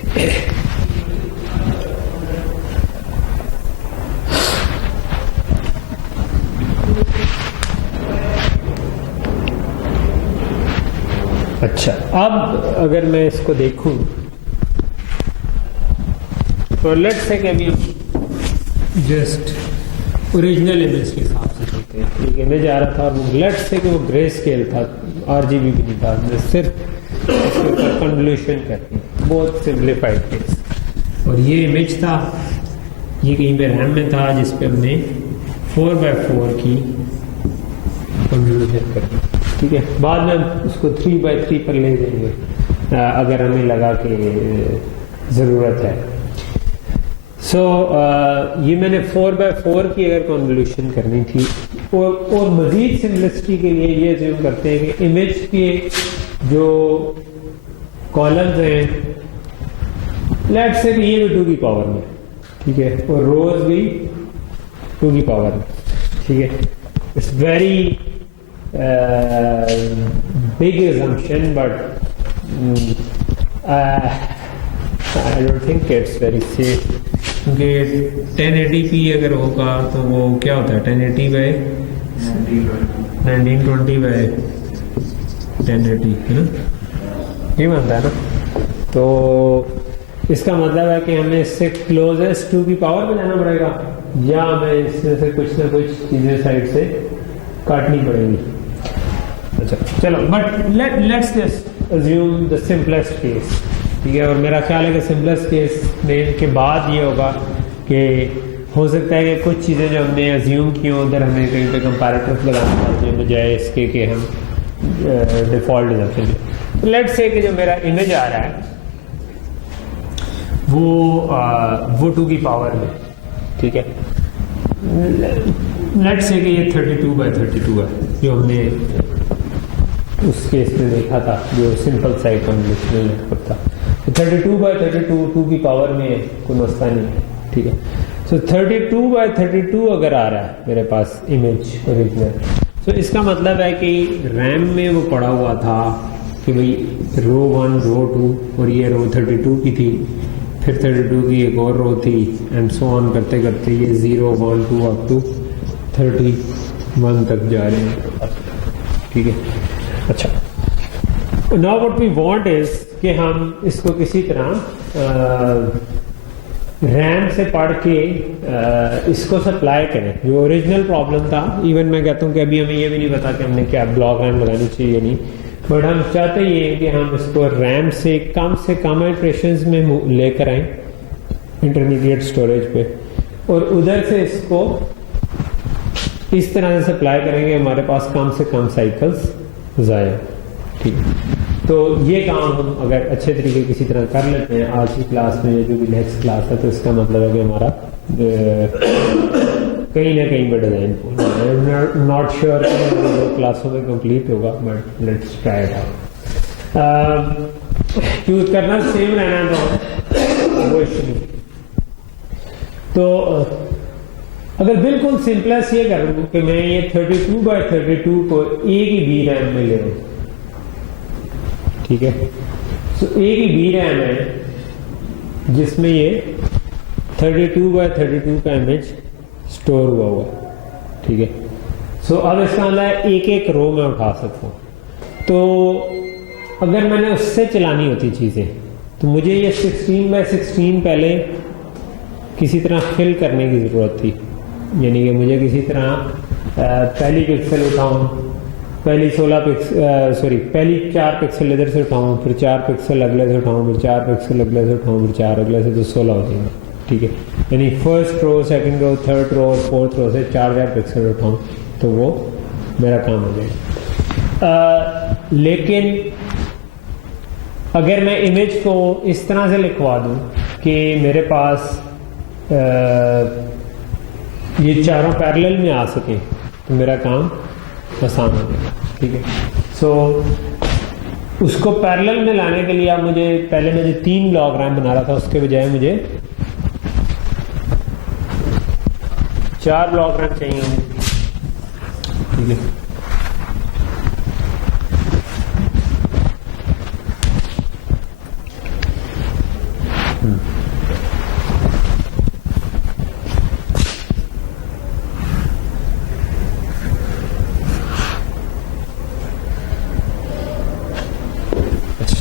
अच्छा, अब अगर मैं इसको देखूं तो लेट्स से कि अभी हम जस्ट ओरिजिनल इमेज के हिसाब से चलते हैं। एक इमेज आ रहा था और लेट्स से कि वो ग्रे स्केल था, RGB भी नहीं था, मैं सिर्फ कन्वोल्यूशन करती, बहुत सिंप्लीफाइड केस। और ये इमेज था, ये कहीं पे रैम में था जिस पे हमने 4x4 की कन्वोल्यूशन करनी, ठीक है। बाद में उसको 3x3 पर ले जाएंगे अगर हमें लगा कि ज़रूरत है। ये मैंने 4x4 की अगर कॉन्वोल्यूशन करनी थी और मजीद सिंपलिसिटी के लिए ये अज्यूम करते हैं कि इमेज के जो कॉलम्स हैं लेट्स से भी ये भी 2 की पावर में, ठीक है, और रोज भी 2 की पावर में, ठीक है. It's very big assumption but I don't think it's very safe, क्योंकि 1080p अगर होगा तो वो क्या होता है 1080 बाय 1920 बाय 1080 है ना, ये बनता है ना. तो इसका मतलब है कि हमें इससे क्लोजेस्ट 2 की पावर में जाना पड़ेगा या हमें इसमें से कुछ ना कुछ चीजें साइड से काटनी पड़ेगी. अच्छा चलो, but let's just assume the simplest case, ठीक है. और मेरा ख्याल है कि सिंपलेस्ट केस में के बाद ये होगा कि हो सकता है कि कुछ चीज़ें जो हमने अज्यूम की हों उधर हमें कहीं पे कंपैरेटिव लगाना पड़े बजाय इसके कि हम डिफ़ॉल्ट डिज़ाइन लें. लेट्स से कि जो मेरा इमेज आ रहा है वो 2 की पावर में, ठीक है. लेट्स से कि ये 32 बाय 32 है जो हमने उस केस में देखा था जो सिंपल साइड कॉन्वोल्यूशनल नेटवर्क था. तो 32 बाय 32 2 की पावर में है, कोई मसला नहीं है, ठीक है. सो 32 बाय 32 अगर आ रहा है मेरे पास इमेज ओरिजिनल, तो इसका मतलब है कि रैम में वो पड़ा हुआ था कि भाई रो 1 रो 2 और ये रो 32 की थी, फिर 32 की एक और रो थी एंड सो ऑन करते करते ये 0 1 2 अप टू 31 तक जा रहे हैं, ठीक है. अच्छा, now what we want is कि हम इसको किसी तरह रैम से पढ़ के इसको सप्लाई करें. जो ओरिजिनल प्रॉब्लम था, इवन मैं कहता हूँ कि अभी हमें ये भी नहीं पता कि हमने क्या ब्लॉक रैम लगानी चाहिए नहीं, बट हम चाहते ये हैं कि हम इसको रैम से कम इटरेशंस में लेकर आए इंटरमीडिएट स्टोरेज पे, और उधर से इसको इस तरह से सप्लाई करेंगे हमारे पास कम से कम साइकिल्स जाए, ठीक है. तो ये काम हम अगर अच्छे तरीके किसी तरह कर लेते हैं आज की क्लास में, जो भी नेक्स्ट क्लास है, तो इसका मतलब है कि हमारा कहीं ना कहीं पे डिजाइन नॉट श्योर क्लासों में कंप्लीट होगा, but let's try it out. Use करना सेम रहना तो वो इशू नहीं. तो अगर बिल्कुल सिंपलेस्ट ये करूँ कि मैं ये 32 बाय 32 को एक ही बी रैम में ले लूँ, ठीक है. तो एक ही बी रैम है जिसमें ये 32 बाय 32 का इमेज स्टोर हुआ, ठीक है. सो अब इसका मतलब है एक एक रो में उठा सकता हूँ. तो अगर मैंने उससे चलानी होती चीज़ें तो मुझे ये 16 बाय 16 पहले किसी तरह फिल करने की ज़रूरत थी, यानी कि मुझे किसी तरह पहली पिक्सल उठाऊँ, पहली 4 पिक्सल इधर से उठाऊँ, फिर 4 पिक्सल अगले से उठाऊँ, फिर 4 पिक्सल अगले से उठाऊँ, फिर 4 अगले से, तो 16 हो जाएंगे, ठीक है. यानी first row, second row, third row और फोर्थ रो से 4 पिक्सल उठाऊँ तो वो मेरा काम हो जाएगा. लेकिन अगर मैं इमेज को इस तरह से लिखवा दूँ कि मेरे पास ये चारों पैरेलल में आ सके तो मेरा काम आसान हो जाएगा, ठीक है. सो उसको पैरेलल में लाने के लिए अब मुझे पहले मैं जो 3 ब्लॉक रैम बना रहा था उसके बजाय मुझे 4 ब्लॉक रैम चाहिए होंगे, ठीक है.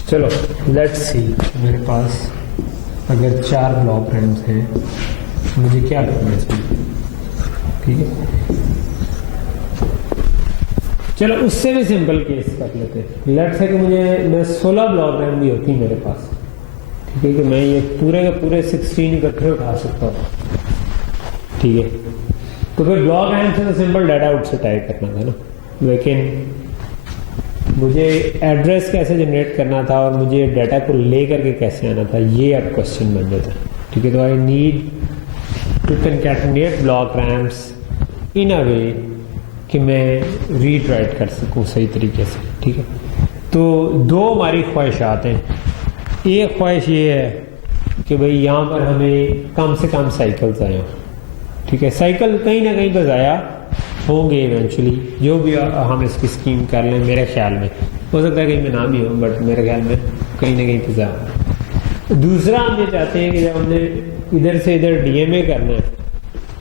चलो लेट्स सी, मेरे पास अगर 4 ब्लॉक रैम्स हैं मुझे क्या करना चाहिए, ठीक है. चलो उससे भी सिंपल केस कर लेते हैं. लेट्स से कि मैं 16 ब्लॉक रैम भी होती मेरे पास, ठीक है, कि मैं ये पूरे के पूरे 16 इकट्ठे उठा सकता हूँ, ठीक है. तो फिर ब्लॉक रैम से तो सिंपल डाटा आउट से टाइप करना था ना, लेकिन मुझे एड्रेस कैसे जनरेट करना था और मुझे डाटा को ले करके कैसे आना था, ये अब क्वेश्चन बन जाता है, ठीक है. तो I need to concatenate block RAMs in a way कि मैं रीड राइट कर सकूं सही तरीके से, ठीक है। तो दो हमारी ख्वाहिशात हैं। एक ख्वाहिश ये है कि भाई यहाँ पर हमें कम से कम साइकिल्स आए, ठीक है। साइकिल कहीं ना कहीं तो ज़ाया होंगे इवेंचुअली, जो भी हम इसकी स्कीम कर लें, मेरे ख्याल में हो सकता है कहीं में ना भी हो, बट मेरे ख्याल में कहीं ना कहीं तो ज़ाया। दूसरा हम ये चाहते हैं कि जब हमने इधर से इधर डीएमए करना है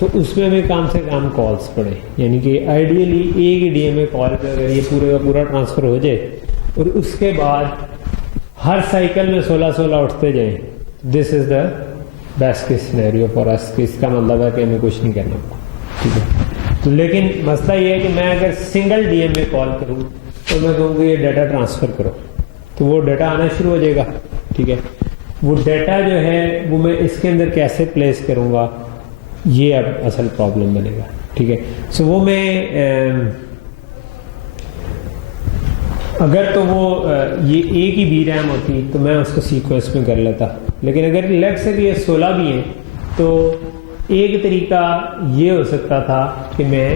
तो उसमें हमें कम से कम कॉल्स पड़े, यानी कि आइडियली एक ही डीएमए कॉल पे अगर ये पूरे का पूरा ट्रांसफ़र हो जाए और उसके बाद हर साइकिल में 16-16 उठते जाएं, this is the best case scenario for us. कि इसका मतलब है कि हमें कुछ नहीं करना, ठीक है। तो लेकिन मसला ये है कि मैं अगर सिंगल डीएमए कॉल करूँ तो मैं कहूँगी ये डाटा ट्रांसफ़र करो, तो वो डाटा आना शुरू हो जाएगा, ठीक है। वो डाटा जो है वो मैं इसके अंदर कैसे प्लेस करूँगा, ये अब असल प्रॉब्लम बनेगा, ठीक है। सो वो मैं अगर तो वो ये एक ही बी रैम होती तो मैं उसको सीक्वेंस में कर लेता, लेकिन अगर लेट से ये 16 भी हैं तो एक तरीका ये हो सकता था कि मैं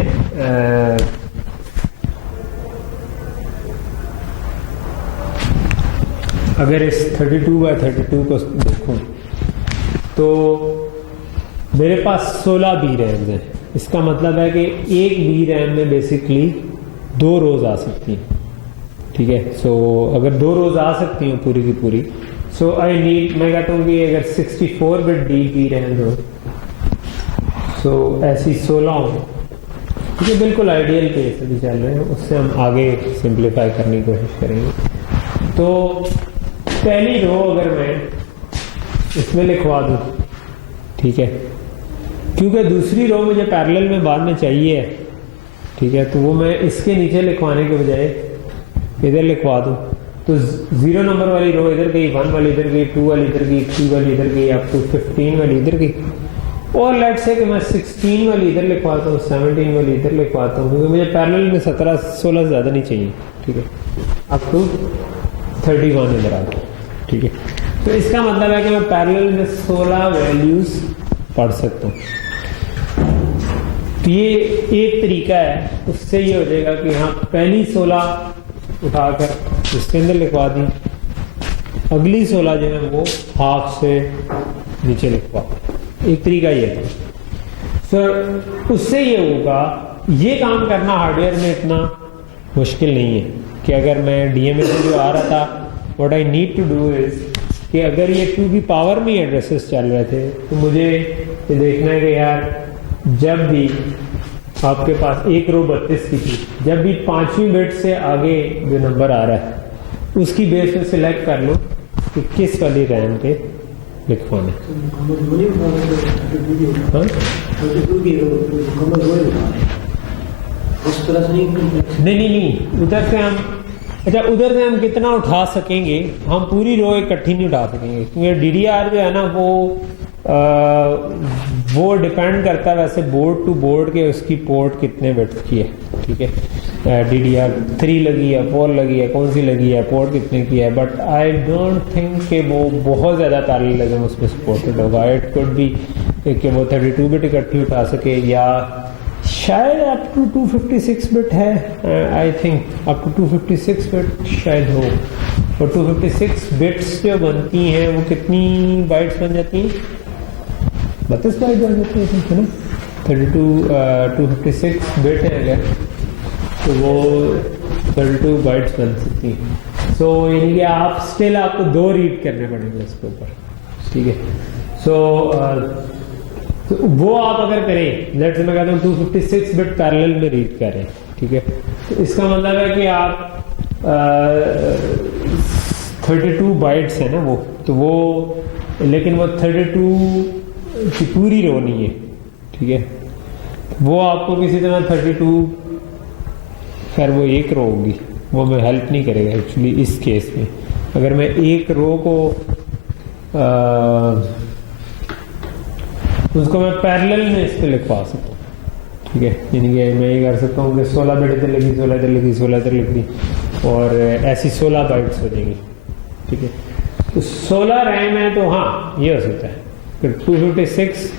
अगर इस 32x32 को देखूं तो मेरे पास 16 बी रैम्स हैं। इसका मतलब है कि एक बी रैम में बेसिकली 2 रोज आ सकती हैं, ठीक है। सो अगर 2 रोज आ सकती हैं पूरी की पूरी, सो आई नीड, मैं कहता हूँ कि अगर 64 बिट बी रैम हो, सो ऐसी 16 हो, ठीक है। बिल्कुल आइडियल केस अभी चल रहे हैं, उससे हम आगे सिंप्लीफाई करने की कोशिश करेंगे। तो पहली रो अगर मैं इसमें लिखवा दूँ, ठीक है, क्योंकि दूसरी रो मुझे पैरेलल में बाद में चाहिए है, ठीक है, तो वो मैं इसके नीचे लिखवाने के बजाय इधर लिखवा दूँ। तो 0 नंबर वाली रो इधर गई, 1 वाली इधर गई, 2 वाली इधर गई, 3 वाली इधर गई, अप टू 15 वाली इधर गई, और लेट से कि मैं 16 वाली इधर लिखवाता हूँ, 17 वाली इधर लिखवाता हूँ, क्योंकि मुझे पैरेलल में 17-16 ज़्यादा नहीं चाहिए, ठीक है। अप टू 31 इधर आ गया, ठीक है। तो इसका मतलब है कि मैं पैरेलल में 16 वैल्यूज पढ़ सकता हूँ। तो ये एक तरीका है, उससे ये हो जाएगा कि हाँ पहली 16 उठाकर इसके अंदर लिखवा दी, अगली 16 जो है वो हाफ से नीचे लिखवा, एक तरीका ये है। सर उससे ये होगा, ये काम करना हार्डवेयर में इतना मुश्किल नहीं है कि अगर मैं डीएमए से जो आ रहा था, what I need to do is कि अगर ये 2 की पावर में एड्रेसेस चल रहे थे तो मुझे ये देखना है कि यार जब भी आपके पास एक रो 32 की थी, जब भी 5वीं बिट से आगे जो नंबर आ रहा है उसकी बेस पे सिलेक्ट कर लो कि किस वाली रैम पे लिखवाना है। नहीं, उधर से हम, अच्छा उधर से हम कितना उठा सकेंगे, हम पूरी रो इकट्ठी नहीं उठा सकेंगे, क्योंकि डीडीआर जो है ना वो डिपेंड करता है वैसे बोर्ड टू बोर्ड के उसकी पोर्ट कितने बिट्स की है, ठीक है। डीडीआर 3 लगी है, 4 लगी है, कौन सी लगी है, पोर्ट कितने की है, बट आई डोंट थिंक कि वो बहुत ज़्यादा पैरेललिज्म उसमें सपोर्टेड होगा। इट कुड बी कि वो 32 बिट इकट्ठी उठा सके, या शायद अप टू 256 बिट है, I think up to 256 bit शायद हो। और 256 बिट्स जो बनती हैं वो कितनी बाइट्स बन जाती हैं, 32 बाइट बन जाती है ना। 256 बिट है अगर, तो वो 32 बाइट्स बन सकती हैं। सो यानी कि आप स्टिल आपको 2 रीड करने पड़ेंगे इसके ऊपर, ठीक है। सो तो वो आप अगर करें, लेट्स से मैं कहता हूँ 256 बिट पैरेलल में रीड करें, ठीक है, तो इसका मतलब है कि आप 32 बाइट्स है ना वो, तो वो लेकिन वो 32 की पूरी रो नहीं है, ठीक है। वो आपको किसी तरह 32, खैर वो एक रो होगी, वो मैं हेल्प नहीं करेगा एक्चुअली इस केस में। अगर मैं एक रो को उसको मैं पैरेलल में इस पर लिखवा सकता हूँ, ठीक है। यानी कि मैं ये कर सकता हूँ कि 16 बिट इधर लगी, 16 इधर लगी, 16 इधर लिख दी, और ऐसी 16 बाइट्स हो जाएंगी, ठीक है। तो 16 रैम है तो हाँ ये हो सकता है। फिर 256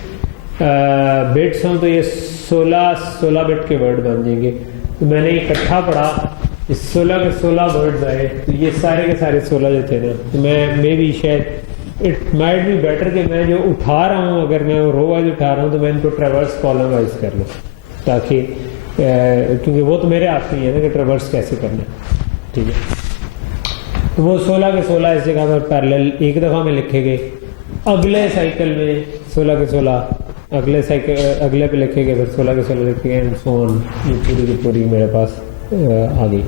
बिट्स हों तो ये 16 बिट के वर्ड बन जाएंगे। तो मैंने इकट्ठा पढ़ा, इस 16 के 16 वर्ड्स आए, तो ये सारे के सारे 16 जो थे ना, तो मैं मे भी शायद इट माइट बी बेटर कि मैं जो उठा रहा हूँ, अगर मैं रो वाइज उठा रहा हूँ तो मैं इनको ट्रेवर्स कॉलम वाइज कर लूँ, ताकि क्योंकि वो तो मेरे हाथ में ही है ना कि ट्रेवर्स कैसे करना है। ठीक है, तो वो 16 के 16 इस जगह पर पैरेलल एक दफ़ा में लिखे गए। अगले साइकिल में 16 के 16 अगले साइकिल अगले पे लिखे गए, फिर 16 के 16 लिखे गए एंड सो ऑन। ये पूरी की पूरी मेरे पास आ गई।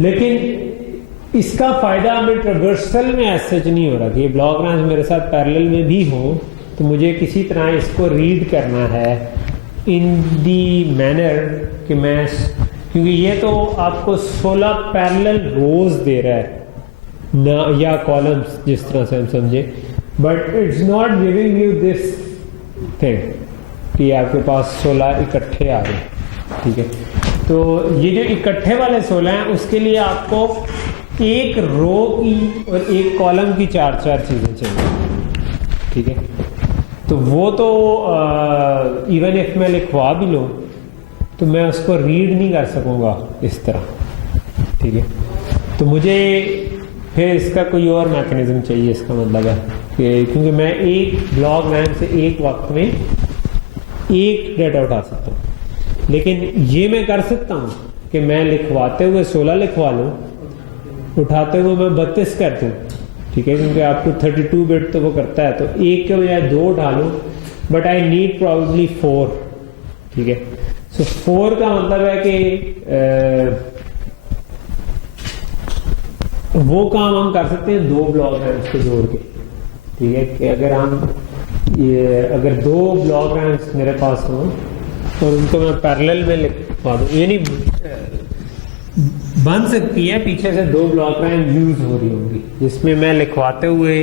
लेकिन इसका फायदा हमें ट्रावर्सल में ऐसा नहीं हो रहा कि ये ब्लॉक ब्रांच मेरे साथ पैरेलल में भी हो, तो मुझे किसी तरह इसको रीड करना है इन दी मैनर कि मैं, क्योंकि ये तो आपको 16 पैरेलल रोज दे रहा है ना, या कॉलम्स जिस तरह से हम समझे, but it's not giving you this thing कि आपके पास 16 इकट्ठे आ रहे हैं। ठीक है, तो ये जो इकट्ठे वाले 16 हैं उसके लिए आपको एक रो की और एक कॉलम की 4-4 चीजें चाहिए। ठीक है, तो वो तो इवन इफ मैं लिखवा भी लूँ तो मैं उसको रीड नहीं कर सकूंगा इस तरह। ठीक है, तो मुझे फिर इसका कोई और मैकेनिज्म चाहिए। इसका मतलब है कि क्योंकि मैं एक ब्लॉक रैम से एक वक्त में एक डेटा उठा सकता हूँ, लेकिन ये मैं कर सकता हूँ कि मैं लिखवाते हुए 16 लिखवा लूँ, उठाते हुए मैं 32 कर दूँ। ठीक है, क्योंकि आपको 32 बिट तो वो करता है, तो एक के बजाय 2 उठा लूँ, बट आई नीड प्रॉब्ली 4। ठीक है, सो 4 का मतलब है कि वो काम हम कर सकते हैं 2 ब्लॉक रैम्स को जोड़ के। ठीक है, कि अगर अगर 2 ब्लॉक रैम्स मेरे पास हों और उनको मैं पैरेलल में लिखवा दूँ, यानी बन सकती है पीछे से 2 ब्लॉक रैम यूज हो रही होंगी, जिसमें मैं लिखवाते हुए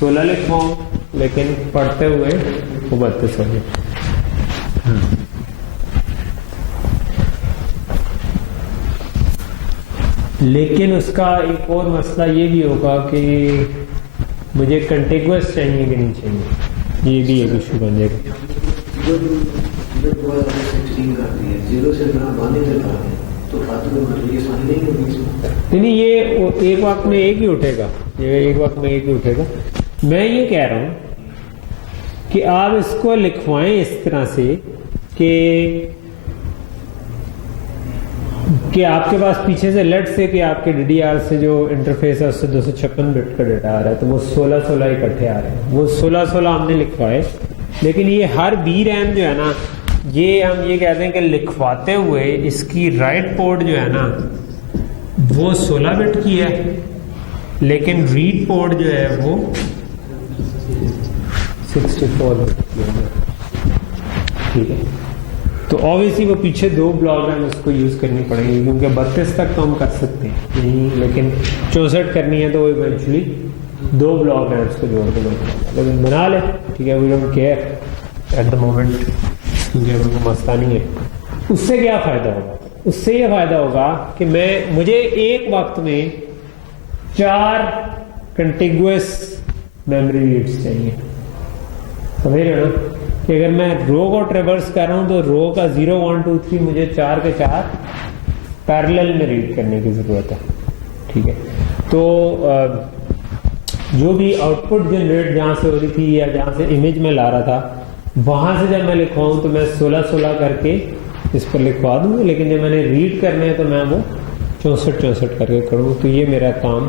16 लिखवाऊं लेकिन पढ़ते हुए वो 32 हो जाए। लेकिन उसका एक और मसला ये भी होगा कि मुझे कंटिगुअस चाहिए कि नहीं चाहिए, ये भी एक इशू बन जाएगा। नहीं, ये एक वक्त में एक ही उठेगा, ये एक वक्त में एक ही उठेगा। मैं ये कह रहा हूं कि आप इसको लिखवाएं इस तरह से कि आपके पास पीछे से लेट से कि आपके DDR से जो इंटरफेस है उससे 256 बिट का डेटा आ रहा है, तो वो 16 इकट्ठे आ रहे हैं, वो 16 हमने लिखवाए। लेकिन ये हर बी रैम जो है ना, ये हम ये कहते हैं कि लिखवाते हुए इसकी राइट पोर्ट जो है ना वो 16 बिट की है, लेकिन रीड पोर्ट जो है वो 64 बिट की है। ठीक है, तो ऑब्वियसली वो पीछे 2 ब्लॉक रैम उसको यूज करनी पड़ेगी, क्योंकि 32 तक तो हम कर सकते हैं नहीं, लेकिन 64 करनी है तो वो इवेंचुअली 2 ब्लॉक रैम्स को जोड़ के बनता, लेकिन बना ले। ठीक है, we don't care at the moment, क्योंकि हमको मसला नहीं है। उससे क्या फायदा होगा? उससे ये फायदा होगा कि मुझे एक वक्त में 4 कंटिगुअस मेमोरी रीड्स चाहिए। समझ रहे हो ना कि अगर मैं रो को ट्रेवर्स कर रहा हूं तो रो का 0 1 2 3 मुझे 4 के 4 पैरेलल में रीड करने की जरूरत है। ठीक है, तो जो भी आउटपुट जनरेट जहां से हो रही थी या जहां से इमेज में ला रहा था, वहां से जब मैं लिखवाऊं तो मैं 16 करके इस पर लिखवा दूंगा, लेकिन जब मैंने रीड करने हैं तो मैं वो 64 करके करूँ, तो ये मेरा काम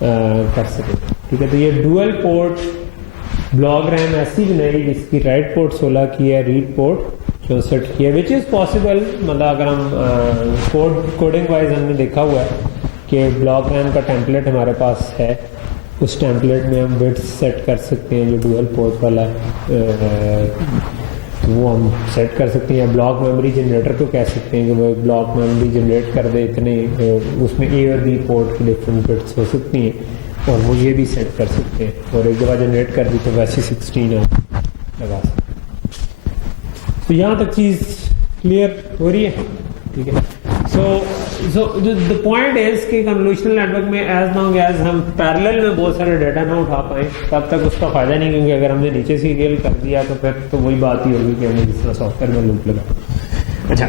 कर सके। ठीक है, तो ये डुअल पोर्ट ब्लॉक रैम ऐसी बनाई जिसकी राइट पोर्ट 16 की है, रीड पोर्ट 64 की है, विच इज़ पॉसिबल। मतलब अगर हम कोडिंग वाइज हमने देखा हुआ है कि ब्लॉक रैम का टेम्पलेट हमारे पास है, उस टेम्पलेट में हम बिट्स सेट कर सकते हैं जो डुअल पोर्ट वाला है, वो हम सेट कर सकते हैं, या ब्लॉक मेमोरी जनरेटर को कह सकते हैं कि वो ब्लॉक मेमोरी जनरेट कर दे इतने, उसमें ए और बी पोर्ट की डिफरेंट बिट्स हो सकती हैं, और वो ये भी सेट कर सकते हैं, और एक दफ़ा जनरेट कर दी तो वैसे 16 आप लगा सकते हैं। तो यहाँ तक चीज़ क्लियर हो रही है। ठीक है, सो सो द पॉइंट इज कि कन्वोल्यूशनल नेटवर्क में एज लॉन्ग एज हम पैरेलल में बहुत सारे डाटा ना उठा पाए तब तक उसका फायदा नहीं, क्योंकि अगर हमने नीचे सीरियल कर दिया तो फिर तो वही बात ही होगी कि हमने जिस तरह सॉफ्टवेयर में लूप लगा। अच्छा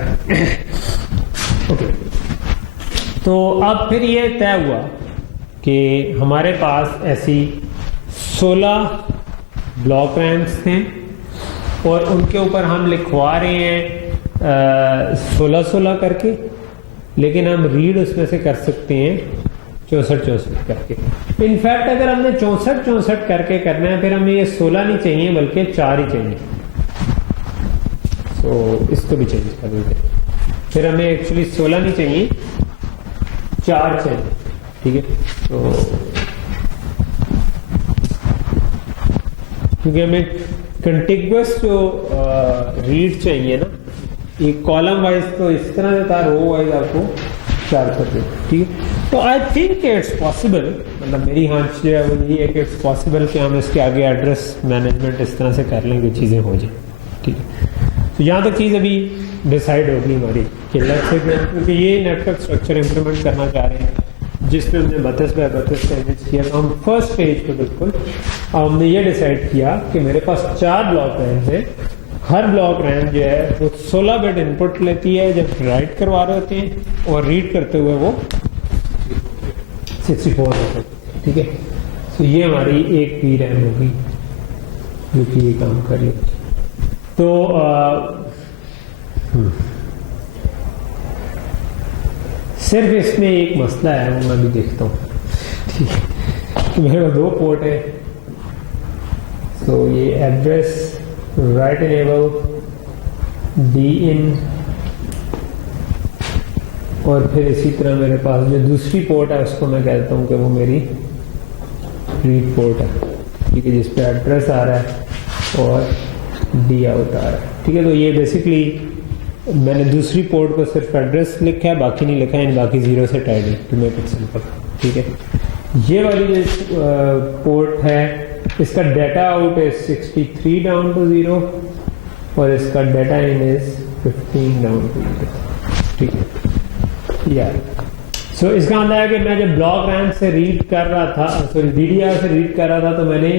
ओके, तो अब फिर ये तय हुआ कि हमारे पास ऐसी 16 ब्लॉक रैम्स हैं और उनके ऊपर हम लिखवा रहे हैं 16-16 करके, लेकिन हम रीड उसमें से कर सकते हैं 64-64 करके। इनफैक्ट अगर हमने 64-64 करके करना है फिर हमें ये 16 नहीं चाहिए बल्कि 4 ही चाहिए। तो इसको भी चेंज कर देते हैं, फिर हमें एक्चुअली 16 नहीं चाहिए 4 चाहिए, ठीक है। तो क्योंकि हमें कंटिग्युअस जो रीड चाहिए ना, एक कॉलम वाइज तो इस तरह से था, रो वाइज आपको 4 कर दे, ठीक है। तो आई थिंक इट्स पॉसिबल, मतलब मेरी हांच जो है वो यही है कि इट्स पॉसिबल कि हम इसके आगे एड्रेस मैनेजमेंट इस तरह से कर लें कि चीज़ें हो जाए, ठीक है। तो यहाँ तक चीज़ अभी डिसाइड होगी हमारी कि क्योंकि ये नेटवर्क स्ट्रक्चर इंप्लीमेंट करना चाह रहे हैं जिसमें हमने 32x32 का इमेज किया। तो हम फर्स्ट पेज पे बिल्कुल हमने ये डिसाइड किया कि मेरे पास 4 ब्लॉक रैम है, हर ब्लॉक रैम जो है वो 16 बिट इनपुट लेती है जब राइट करवा रहे होते हैं और रीड करते हुए वो 64 होता है, ठीक है। तो ये हमारी एक पी रैम होगी जो कि ये काम कर रही है। तो सिर्फ इसमें एक मसला है, वो मैं भी देखता हूँ, ठीक है। तो मेरे पास 2 पोर्ट है, तो ये एड्रेस राइट इनेबल डी इन और फिर इसी तरह मेरे पास जो दूसरी पोर्ट है उसको मैं कहता हूँ कि वो मेरी रीड पोर्ट है, ठीक है, जिस पे एड्रेस आ रहा है और डी आउट आ रहा है, ठीक है। तो ये बेसिकली मैंने दूसरी पोर्ट को सिर्फ एड्रेस लिखा है, बाकी नहीं लिखा है, बाकी 0 से टाइड है टू मेक इट सिंपल, ठीक है। ये वाली जो पोर्ट है इसका data out is 63 down to 0 और इसका data in is 15 down to 0, ठीक है यार। सो इसका मतलब है कि मैं जब ब्लॉक रैम से रीड कर रहा था, सॉरी DDR से रीड कर रहा था, तो मैंने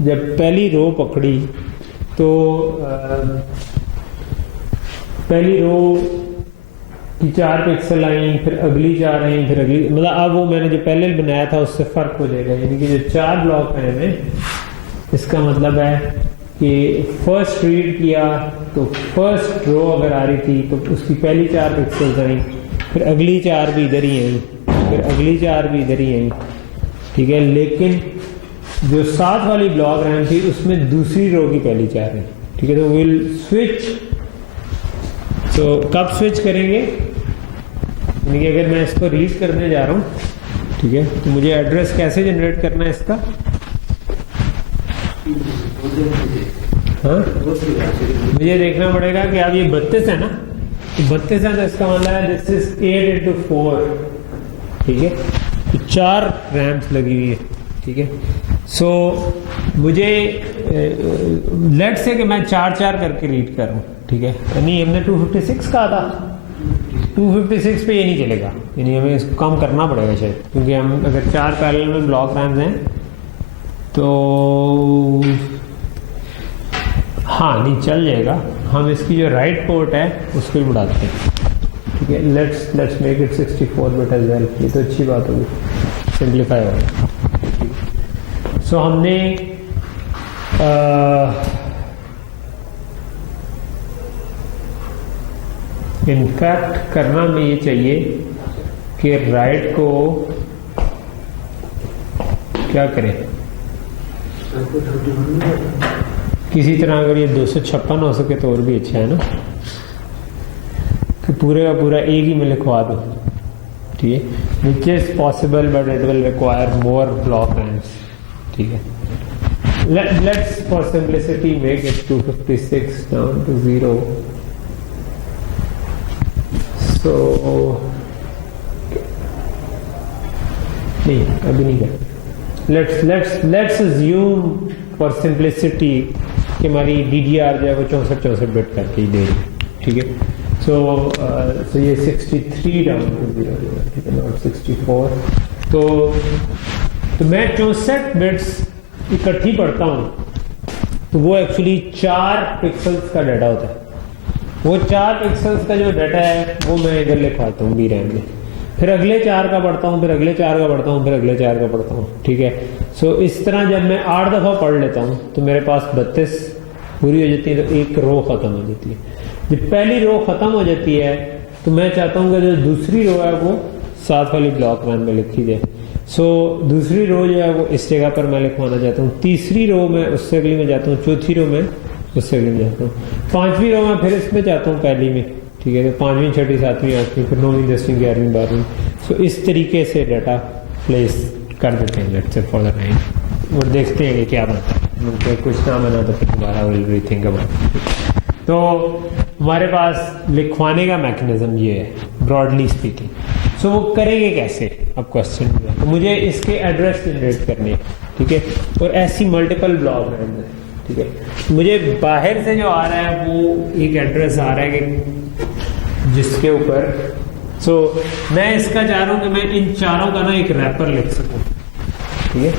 जब पहली रो पकड़ी तो पहली रो की 4 पिक्सल आई, फिर अगली 4 आई, फिर अगली, मतलब अब वो मैंने जो पहले बनाया था उससे फर्क हो जाएगा, यानी कि जो 4 ब्लॉक रैम है इसका मतलब है कि फर्स्ट रीड किया तो फर्स्ट रो अगर आ रही थी तो उसकी पहली 4 पिक्सल्स आई, फिर अगली 4 भी इधर ही आई, फिर अगली 4 भी इधर ही आई, ठीक है। लेकिन जो 7 वाली ब्लॉक रैम थी उसमें दूसरी रो की पहली 4 आई, ठीक है। तो विल स्विच, तो कब स्विच करेंगे, यानी कि अगर मैं इसको रीड करने जा रहा हूँ, ठीक है, तो मुझे एड्रेस कैसे जनरेट करना है इसका, हाँ मुझे देखना पड़ेगा कि अब ये 32 है ना, तो 32 है तो इसका मतलब है दिस इज 8 into 4, ठीक है। तो 4 रैम्स लगी हुई है, ठीक है। सो मुझे लेट से कि मैं 4-4 करके रीड कर रहा हूँ, ठीक है। नहीं, हमने 256 कहा था, 256 पे ये नहीं चलेगा, यानी हमें इसको कम करना पड़ेगा शायद, क्योंकि हम अगर 4 पैरेलल में ब्लॉक रैम्स हैं तो हाँ नहीं चल जाएगा। हम इसकी जो राइट पोर्ट है उसको भी बढ़ाते हैं, ठीक है। Let's make it 64 bit as well, ये तो अच्छी बात होगी, सिंप्लीफाई होगा। सो हमने इनफैक्ट करना में ये चाहिए कि राइट को क्या करें, किसी तरह अगर ये 256 हो सके तो और भी अच्छा है ना, कि पूरे का पूरा एक ही में लिखवा दो, ठीक है। Which is possible but it will require more block rams, ठीक है। Let's for simplicity make it 256 down to 0। So नहीं अभी नहीं कर, लेट्स अज्यूम फॉर सिंप्लिसिटी कि हमारी DDR जो है वो 64-64 बिट करके ही दे रही, ठीक है। सो ये 63 डाउन टू 0, ठीक है, नॉट 64। तो मैं 64 बिट्स इकट्ठी पढ़ता हूँ, तो वो एक्चुअली 4 पिक्सल्स का डाटा होता है। वो 4 पिक्सल्स का जो डाटा है वो मैं इधर लिखवाता हूँ DRAM में, फिर अगले 4 का पढ़ता हूँ, फिर अगले 4 का पढ़ता हूँ, फिर अगले 4 का पढ़ता हूँ, ठीक है। सो इस तरह जब मैं 8 दफ़ा पढ़ लेता हूँ तो मेरे पास 32 पूरी हो जाती है, तो एक रो ख़त्म हो जाती है। जब पहली रो ख़त्म हो जाती है तो मैं चाहता हूँ कि जो दूसरी रो है वो साथ वाली ब्लॉक रैम में लिखी जाए। सो दूसरी रो जो है वो इस जगह पर मैं लिखवाना चाहता हूँ, तीसरी रो में उससे अगली में जाता हूँ, चौथी रो में उससे अगली में जाता हूँ, 5वीं रो में फिर इसमें जाता हूँ पहली में, ठीक है। तो 5वीं, 6वीं, 7वीं, 8वीं, फिर 9वीं, 10वीं, 11वीं, 12वीं। सो इस तरीके से डाटा प्लेस कर देते हैं let's say for the time, और देखते हैं कि क्या बनता है। मुझे कुछ ना बना तो फिर दोबारा विल रीथिंक अबाउट। तो हमारे पास लिखवाने का मैकेनिज्म ये है ब्रॉडली स्पीकिंग। सो वो करेंगे कैसे, अब क्वेश्चन है। तो मुझे इसके एड्रेस जनरेट करने हैं, ठीक है, और ऐसी मल्टीपल ब्लॉक है, ठीक है। मुझे बाहर से जो आ रहा है वो एक एड्रेस आ रहा है कि जिसके ऊपर मैं इसका चाह रहा हूं कि मैं इन चारों का ना एक रैपर लिख सकूं, ठीक है।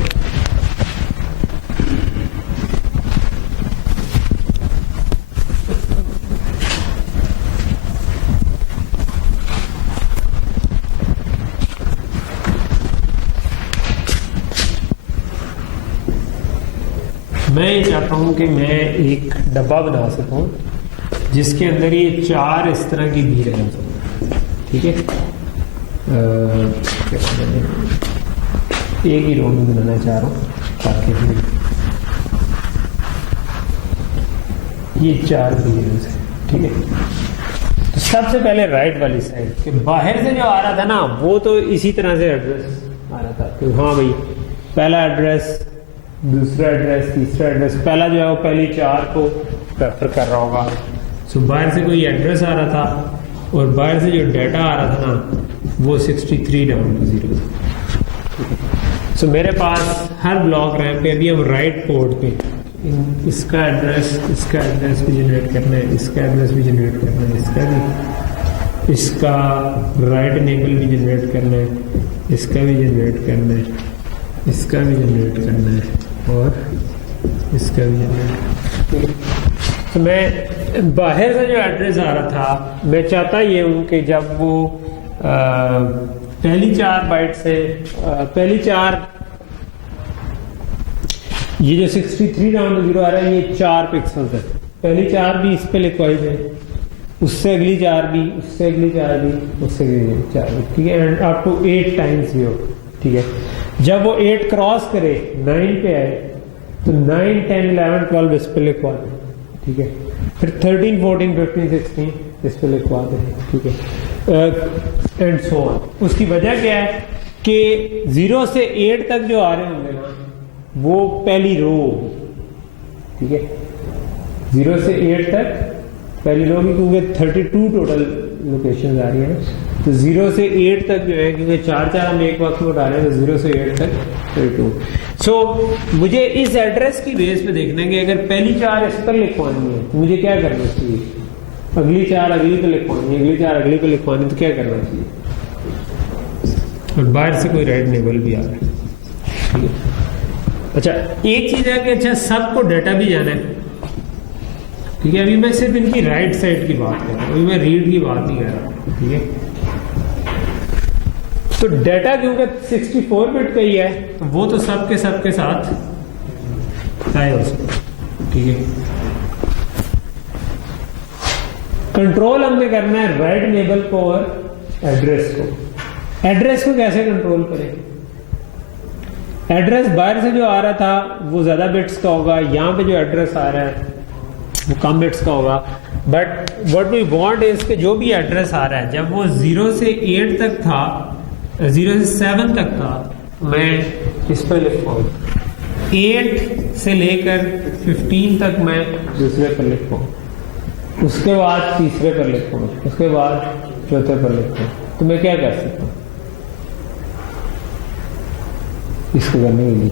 मैं ये चाहता हूं कि मैं एक डब्बा बना सकूं जिसके अंदर ये 4 इस तरह की भी रैम, ठीक है। एक ही रो में बनाना चाह रहा हूँ ताकि ये 4 बिलियंस है, ठीक है। तो सबसे पहले राइट वाली साइड के बाहर से जो आ रहा था ना वो तो इसी तरह से एड्रेस आ रहा था कि हाँ भाई पहला एड्रेस, दूसरा एड्रेस, तीसरा एड्रेस, पहला जो है वो पहली 4 को प्रेफर कर रहा होगा। सो बाहर से कोई एड्रेस आ रहा था और बाहर से जो डाटा आ रहा था ना वो 63 डाउन टू 0 था। सो मेरे पास हर ब्लॉक रैम पे अभी हम राइट पोर्ट पे इसका एड्रेस भी जनरेट करना है, इसका एड्रेस भी जनरेट करना है, इसका राइट इनेबल भी जनरेट करना है, इसका भी जनरेट करना है, इसका भी जनरेट करना है और इसका भी जनरेट। तो मैं बाहर से जो एड्रेस आ रहा था मैं चाहता ये हूँ कि जब वो पहली 4 बाइट से पहली 4 ये जो 63 डाउन टू 0 आ रहा है ये 4 पिक्सल्स है, पहली 4 भी इस पे लिखवाई जाए, उससे अगली 4 भी, उससे अगली 4 भी, उससे अगली 4 भी, ठीक है। एंड अप टू 8 टाइम्स 0, ठीक है। जब वो 8 क्रॉस करे 9 पे आए तो 9, 10, 11, 12 इस पे लिखवा दें, ठीक है। फिर 13, 14, 15, 16 इस पे लिखवा दें, ठीक है, एंड सो ऑन। उसकी वजह क्या है कि 0 से 8 तक जो आ रहे होंगे ना वो पहली रो, ठीक है। 0 से 8 तक पहली रो की, क्योंकि 32 टोटल लोकेशन आ रही है ना, तो 0 से 8 तक जो है, क्योंकि 4 हम एक वक्त में उठा रहे हैं, तो 0 से 8 तक 32। सो मुझे इस एड्रेस की बेस पे देखना है कि अगर पहली 4 इस पर लिखवानी है तो मुझे क्या करना चाहिए, अगली 4 अगली पे लिखवानी है, अगली 4 अगली पे लिखवानी है, तो क्या करना चाहिए। और बाहर से कोई राइट नेबल भी आ रहा है, ठीक है। अच्छा एक चीज है कि अच्छा सबको डाटा भी जाना है, ठीक है। अभी मैं सिर्फ इनकी राइट साइड की बात कर रहा हूँ, अभी मैं रीड की बात नहीं कर रहा, ठीक है। तो डाटा क्योंकि 64 बिट का ही है तो वो तो सबके साथ तय हो सकता, ठीक है। कंट्रोल हमने करना है राइट इनेबल को और एड्रेस को। एड्रेस को कैसे कंट्रोल करें, एड्रेस बाहर से जो आ रहा था वो ज्यादा बिट्स का होगा, यहाँ पे जो एड्रेस आ रहा है वो कम बिट्स का होगा। But what we want is कि जो भी एड्रेस आ रहा है जब वो 0 से 8 तक था, 0 से 7 तक था, मैं इस पर लिखवाऊँ, 8 से लेकर 15 तक मैं दूसरे पर लिखवाऊँ, उसके बाद तीसरे पर लिखवाऊँ, उसके बाद चौथे पर लिखवाऊँ। तो मैं क्या कर सकता हूँ इसको करने के लिए,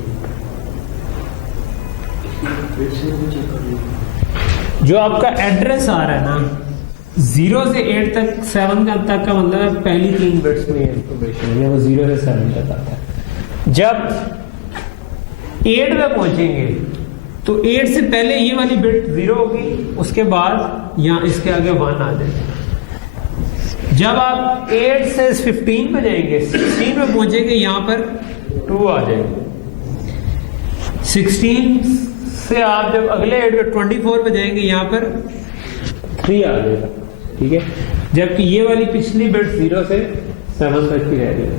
फिर से मुझे जो आपका एड्रेस आ रहा है ना 0 से 8 तक 7 तक का मतलब है पहली 3 बिट्स में इंफॉर्मेशन है, वो 0 से 7 तक आता है। जब 8 में पहुंचेंगे तो 8 से पहले ये वाली बिट 0 होगी, उसके बाद यहाँ इसके आगे 1 आ जाएगा। जब आप 8 से 15 पे जाएंगे, 16 में पहुंचेंगे, यहाँ पर 2 आ जाएगा। 16 से आप जब अगले 24 पे जाएंगे, यहाँ पर 3 आ जाएगा, ठीक है। जबकि ये वाली पिछली बिट 0 से 7 तक की रह रही है,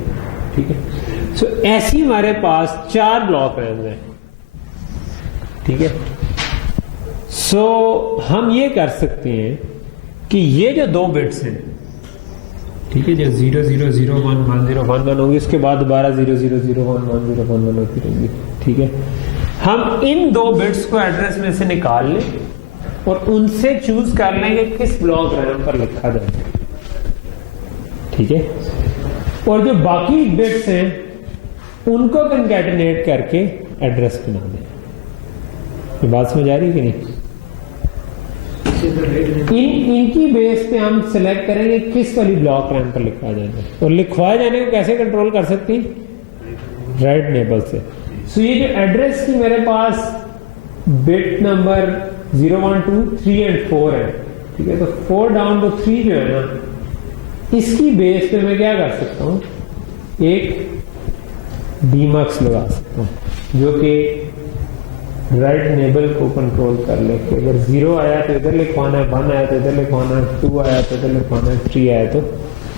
ठीक है। सो ऐसी हमारे पास 4 ब्लॉक रैम है, ठीक है। सो हम ये कर सकते हैं कि ये जो 2 बिट्स हैं, ठीक है, जो 0 0 0 1 1 0 1 1 होंगी, उसके बाद दोबारा 0 0 0 1 1 0 1 1 होती रहेंगी, ठीक है। हम इन 2 बिट्स को एड्रेस में से निकाल लें और उनसे चूज कर लें कि किस ब्लॉक रैम पर लिखा जाए, ठीक है। और जो बाकी बिट्स हैं उनको कंकैटिनेट करके एड्रेस बना दें। ये बात समझ आ रही है कि नहीं? इनकी बेस पे हम सिलेक्ट करेंगे किस वाली ब्लॉक रैम पर लिखवा जाएगा, और लिखवाए जाने को कैसे कंट्रोल कर सकती हैं? राइट नेबल से। सो ये जो एड्रेस की मेरे पास बिट नंबर 0 1 2 3 एंड 4 है, ठीक है। तो 4 डाउन टू 3 जो है ना, इसकी बेस पे मैं क्या कर सकता हूं, एक डीमक्स लगा सकता हूं जो कि राइट नेबल को कंट्रोल कर ले कि अगर 0 आया तो इधर लिखवाना है, 1 आया तो इधर लिखवाना है, 2 आया तो इधर लिखवाना है, 3 आया तो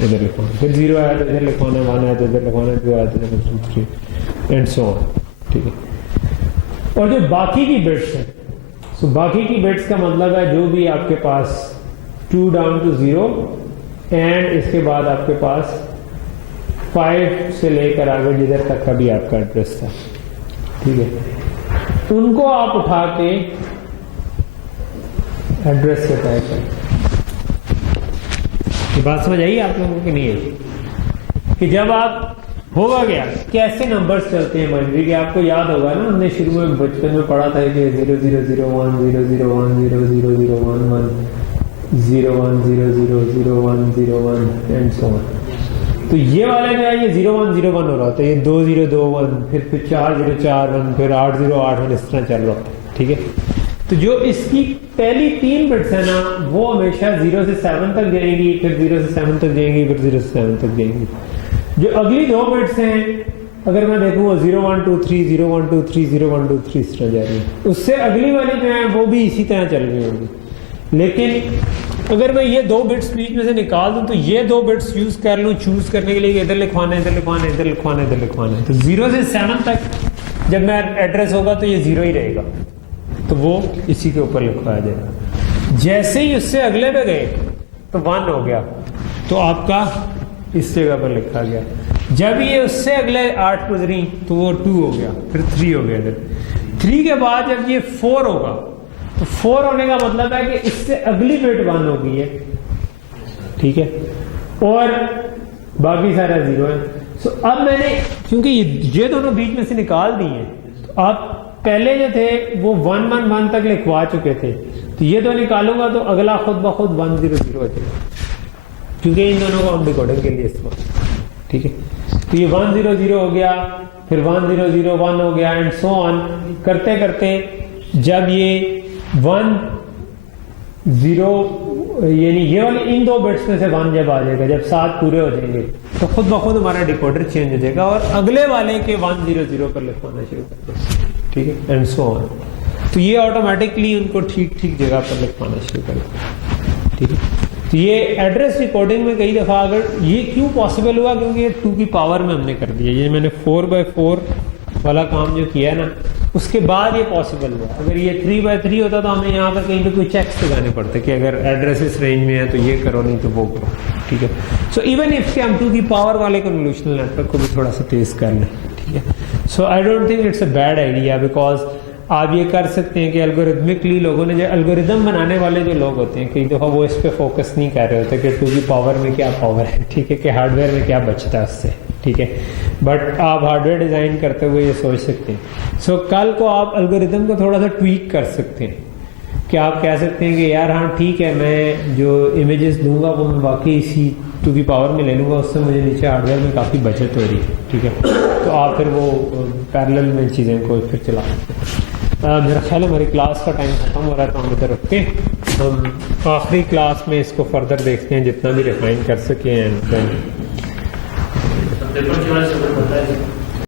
इधर लिखवाना है, फिर 0 आया तो इधर लिखवाना है, 1 आया तो इधर लिखवाना है, 2 आया तो इधर 2 3 एंड सो ऑन, ठीक है। और जो बाकी की बिट्स हैं, सो बाकी की बिट्स का मतलब है जो भी आपके पास 2 डाउन टू 0 एंड इसके बाद आपके पास 5 से लेकर आगे जिधर तक का भी आपका एड्रेस था, ठीक है, उनको आप उठा के एड्रेस से तय करें। ये बात समझ आई आप लोगों की नहीं है कि जब आप होगा क्या, कैसे नंबर्स चलते हैं बाइनरी के? आपको याद होगा ना, हमने शुरू में बचपन में पढ़ा था कि 0 0 0 1 0 0 1 0 0 0 1 1 0 1 0 0 0 1 0 1 एंड सो ऑन। तो ये वाले जो है ये 0 1 0 1 हो रहा होता है, ये 2 0 2 1, फिर 4 0 4 1, फिर 8 0 8 1, इस तरह चल रहा होता है, ठीक है। तो जो इसकी पहली 3 बिट्स है ना, वो हमेशा 0 से 7 तक जाएंगी, फिर 0 से 7 तक जाएंगी, फिर 0 से 7 तक जाएंगी। जो अगली 2 बिट्स हैं, अगर मैं देखूँ वो 0 1 2 3 0 1 2 3 0 1 2 3 इस तरह जा रही है, उससे अगली वाली जो है वो भी इसी तरह चल रही होगी। लेकिन अगर मैं ये 2 बिट्स बीच में से निकाल दूं तो ये 2 बिट्स यूज कर लूं चूज करने के लिए, इधर लिखवाना है, इधर लिखवाना है, इधर लिखवाना है, इधर लिखवाना है, तो 0 से 7 तक जब मैं एड्रेस होगा तो ये 0 ही रहेगा, तो वो इसी के ऊपर लिखवाया जाएगा। जैसे ही उससे अगले पे गए तो 1 हो गया, तो आपका इस जगह पर लिखा गया। जब ये उससे अगले 8 गुजरी तो वो 2 हो गया, फिर 3 हो गया, इधर 3 के बाद जब ये 4 होगा तो 4 होने का मतलब है कि इससे अगली बिट 1 हो गई है, ठीक है, और बाकी सारा 0 है। सो अब मैंने क्योंकि ये दोनों बीच में से निकाल दिए हैं, तो आप पहले जो थे वो 1 1 1 तक लिखवा चुके थे, तो ये 2 निकालूंगा तो अगला खुद ब खुद 1 0 0 हो जाएगा, क्योंकि इन दोनों को हम डिकोडिंग के लिए इस्तेमाल, ठीक है। तो ये 1 0 0 हो गया, फिर 1 0 0 1 हो गया एंड सो ऑन करते करते जब ये 1 0 यानी ये वाले इन 2 बिट्स में से 1 जब आ जाएगा, जब 7 पूरे हो जाएंगे तो खुद ब खुद हमारा डिकोडर चेंज हो जाएगा और अगले वाले के 1 0 0 पर लिखवाना शुरू कर देगा, ठीक है, एंड सो ऑन। तो ये ऑटोमेटिकली उनको ठीक ठीक जगह पर लिखवाना शुरू कर देगा, ठीक है। तो ये एड्रेस रिकॉर्डिंग में कई दफा अगर ये क्यों पॉसिबल हुआ, क्योंकि ये 2 की पावर में हमने कर दिया, ये मैंने 4/4 वाला काम जो किया है ना, उसके बाद ये पॉसिबल हुआ। अगर ये 3/3 होता तो हमें यहाँ पर कहीं पे कोई चेक्स लगाने पड़ते कि अगर एड्रेस इस रेंज में है तो ये करो, नहीं तो वो करो, ठीक है। सो इवन इफ हम 2 की पावर वाले कन्वोल्यूशनल नेटवर्क को भी थोड़ा सा तेज कर लें, ठीक है। So I don't think it's a bad idea, because आप ये कर सकते हैं कि एल्गोरिथमिकली लोगों ने जो एल्गोरिदम बनाने वाले जो लोग होते हैं, कई दफ़ा वो इस पर फोकस नहीं कर रहे होते कि 2 की पावर में क्या पावर है, ठीक है, कि हार्डवेयर में क्या बचता है उससे, ठीक है। बट आप हार्डवेयर डिज़ाइन करते हुए ये सोच सकते हैं। सो कल को आप एल्गोरिदम को थोड़ा सा ट्वीक कर सकते हैं कि आप कह सकते हैं कि यार हाँ ठीक है, मैं जो इमेजेस दूंगा वो मैं वाकई इसी टू दी पावर में ले लूँगा, उससे मुझे नीचे हार्डवेयर में काफ़ी बचत हो रही है, ठीक है। तो आप फिर वो पैरेलल में चीज़ें को फिर चला सकते हैं। मेरा ख्याल है हमारी क्लास का टाइम खत्म हो रहा है, तो हम इधर रखते हैं। हम आखिरी क्लास में इसको फर्दर देखते हैं जितना भी रिफाइन कर सकें एंड पेपर की वजह से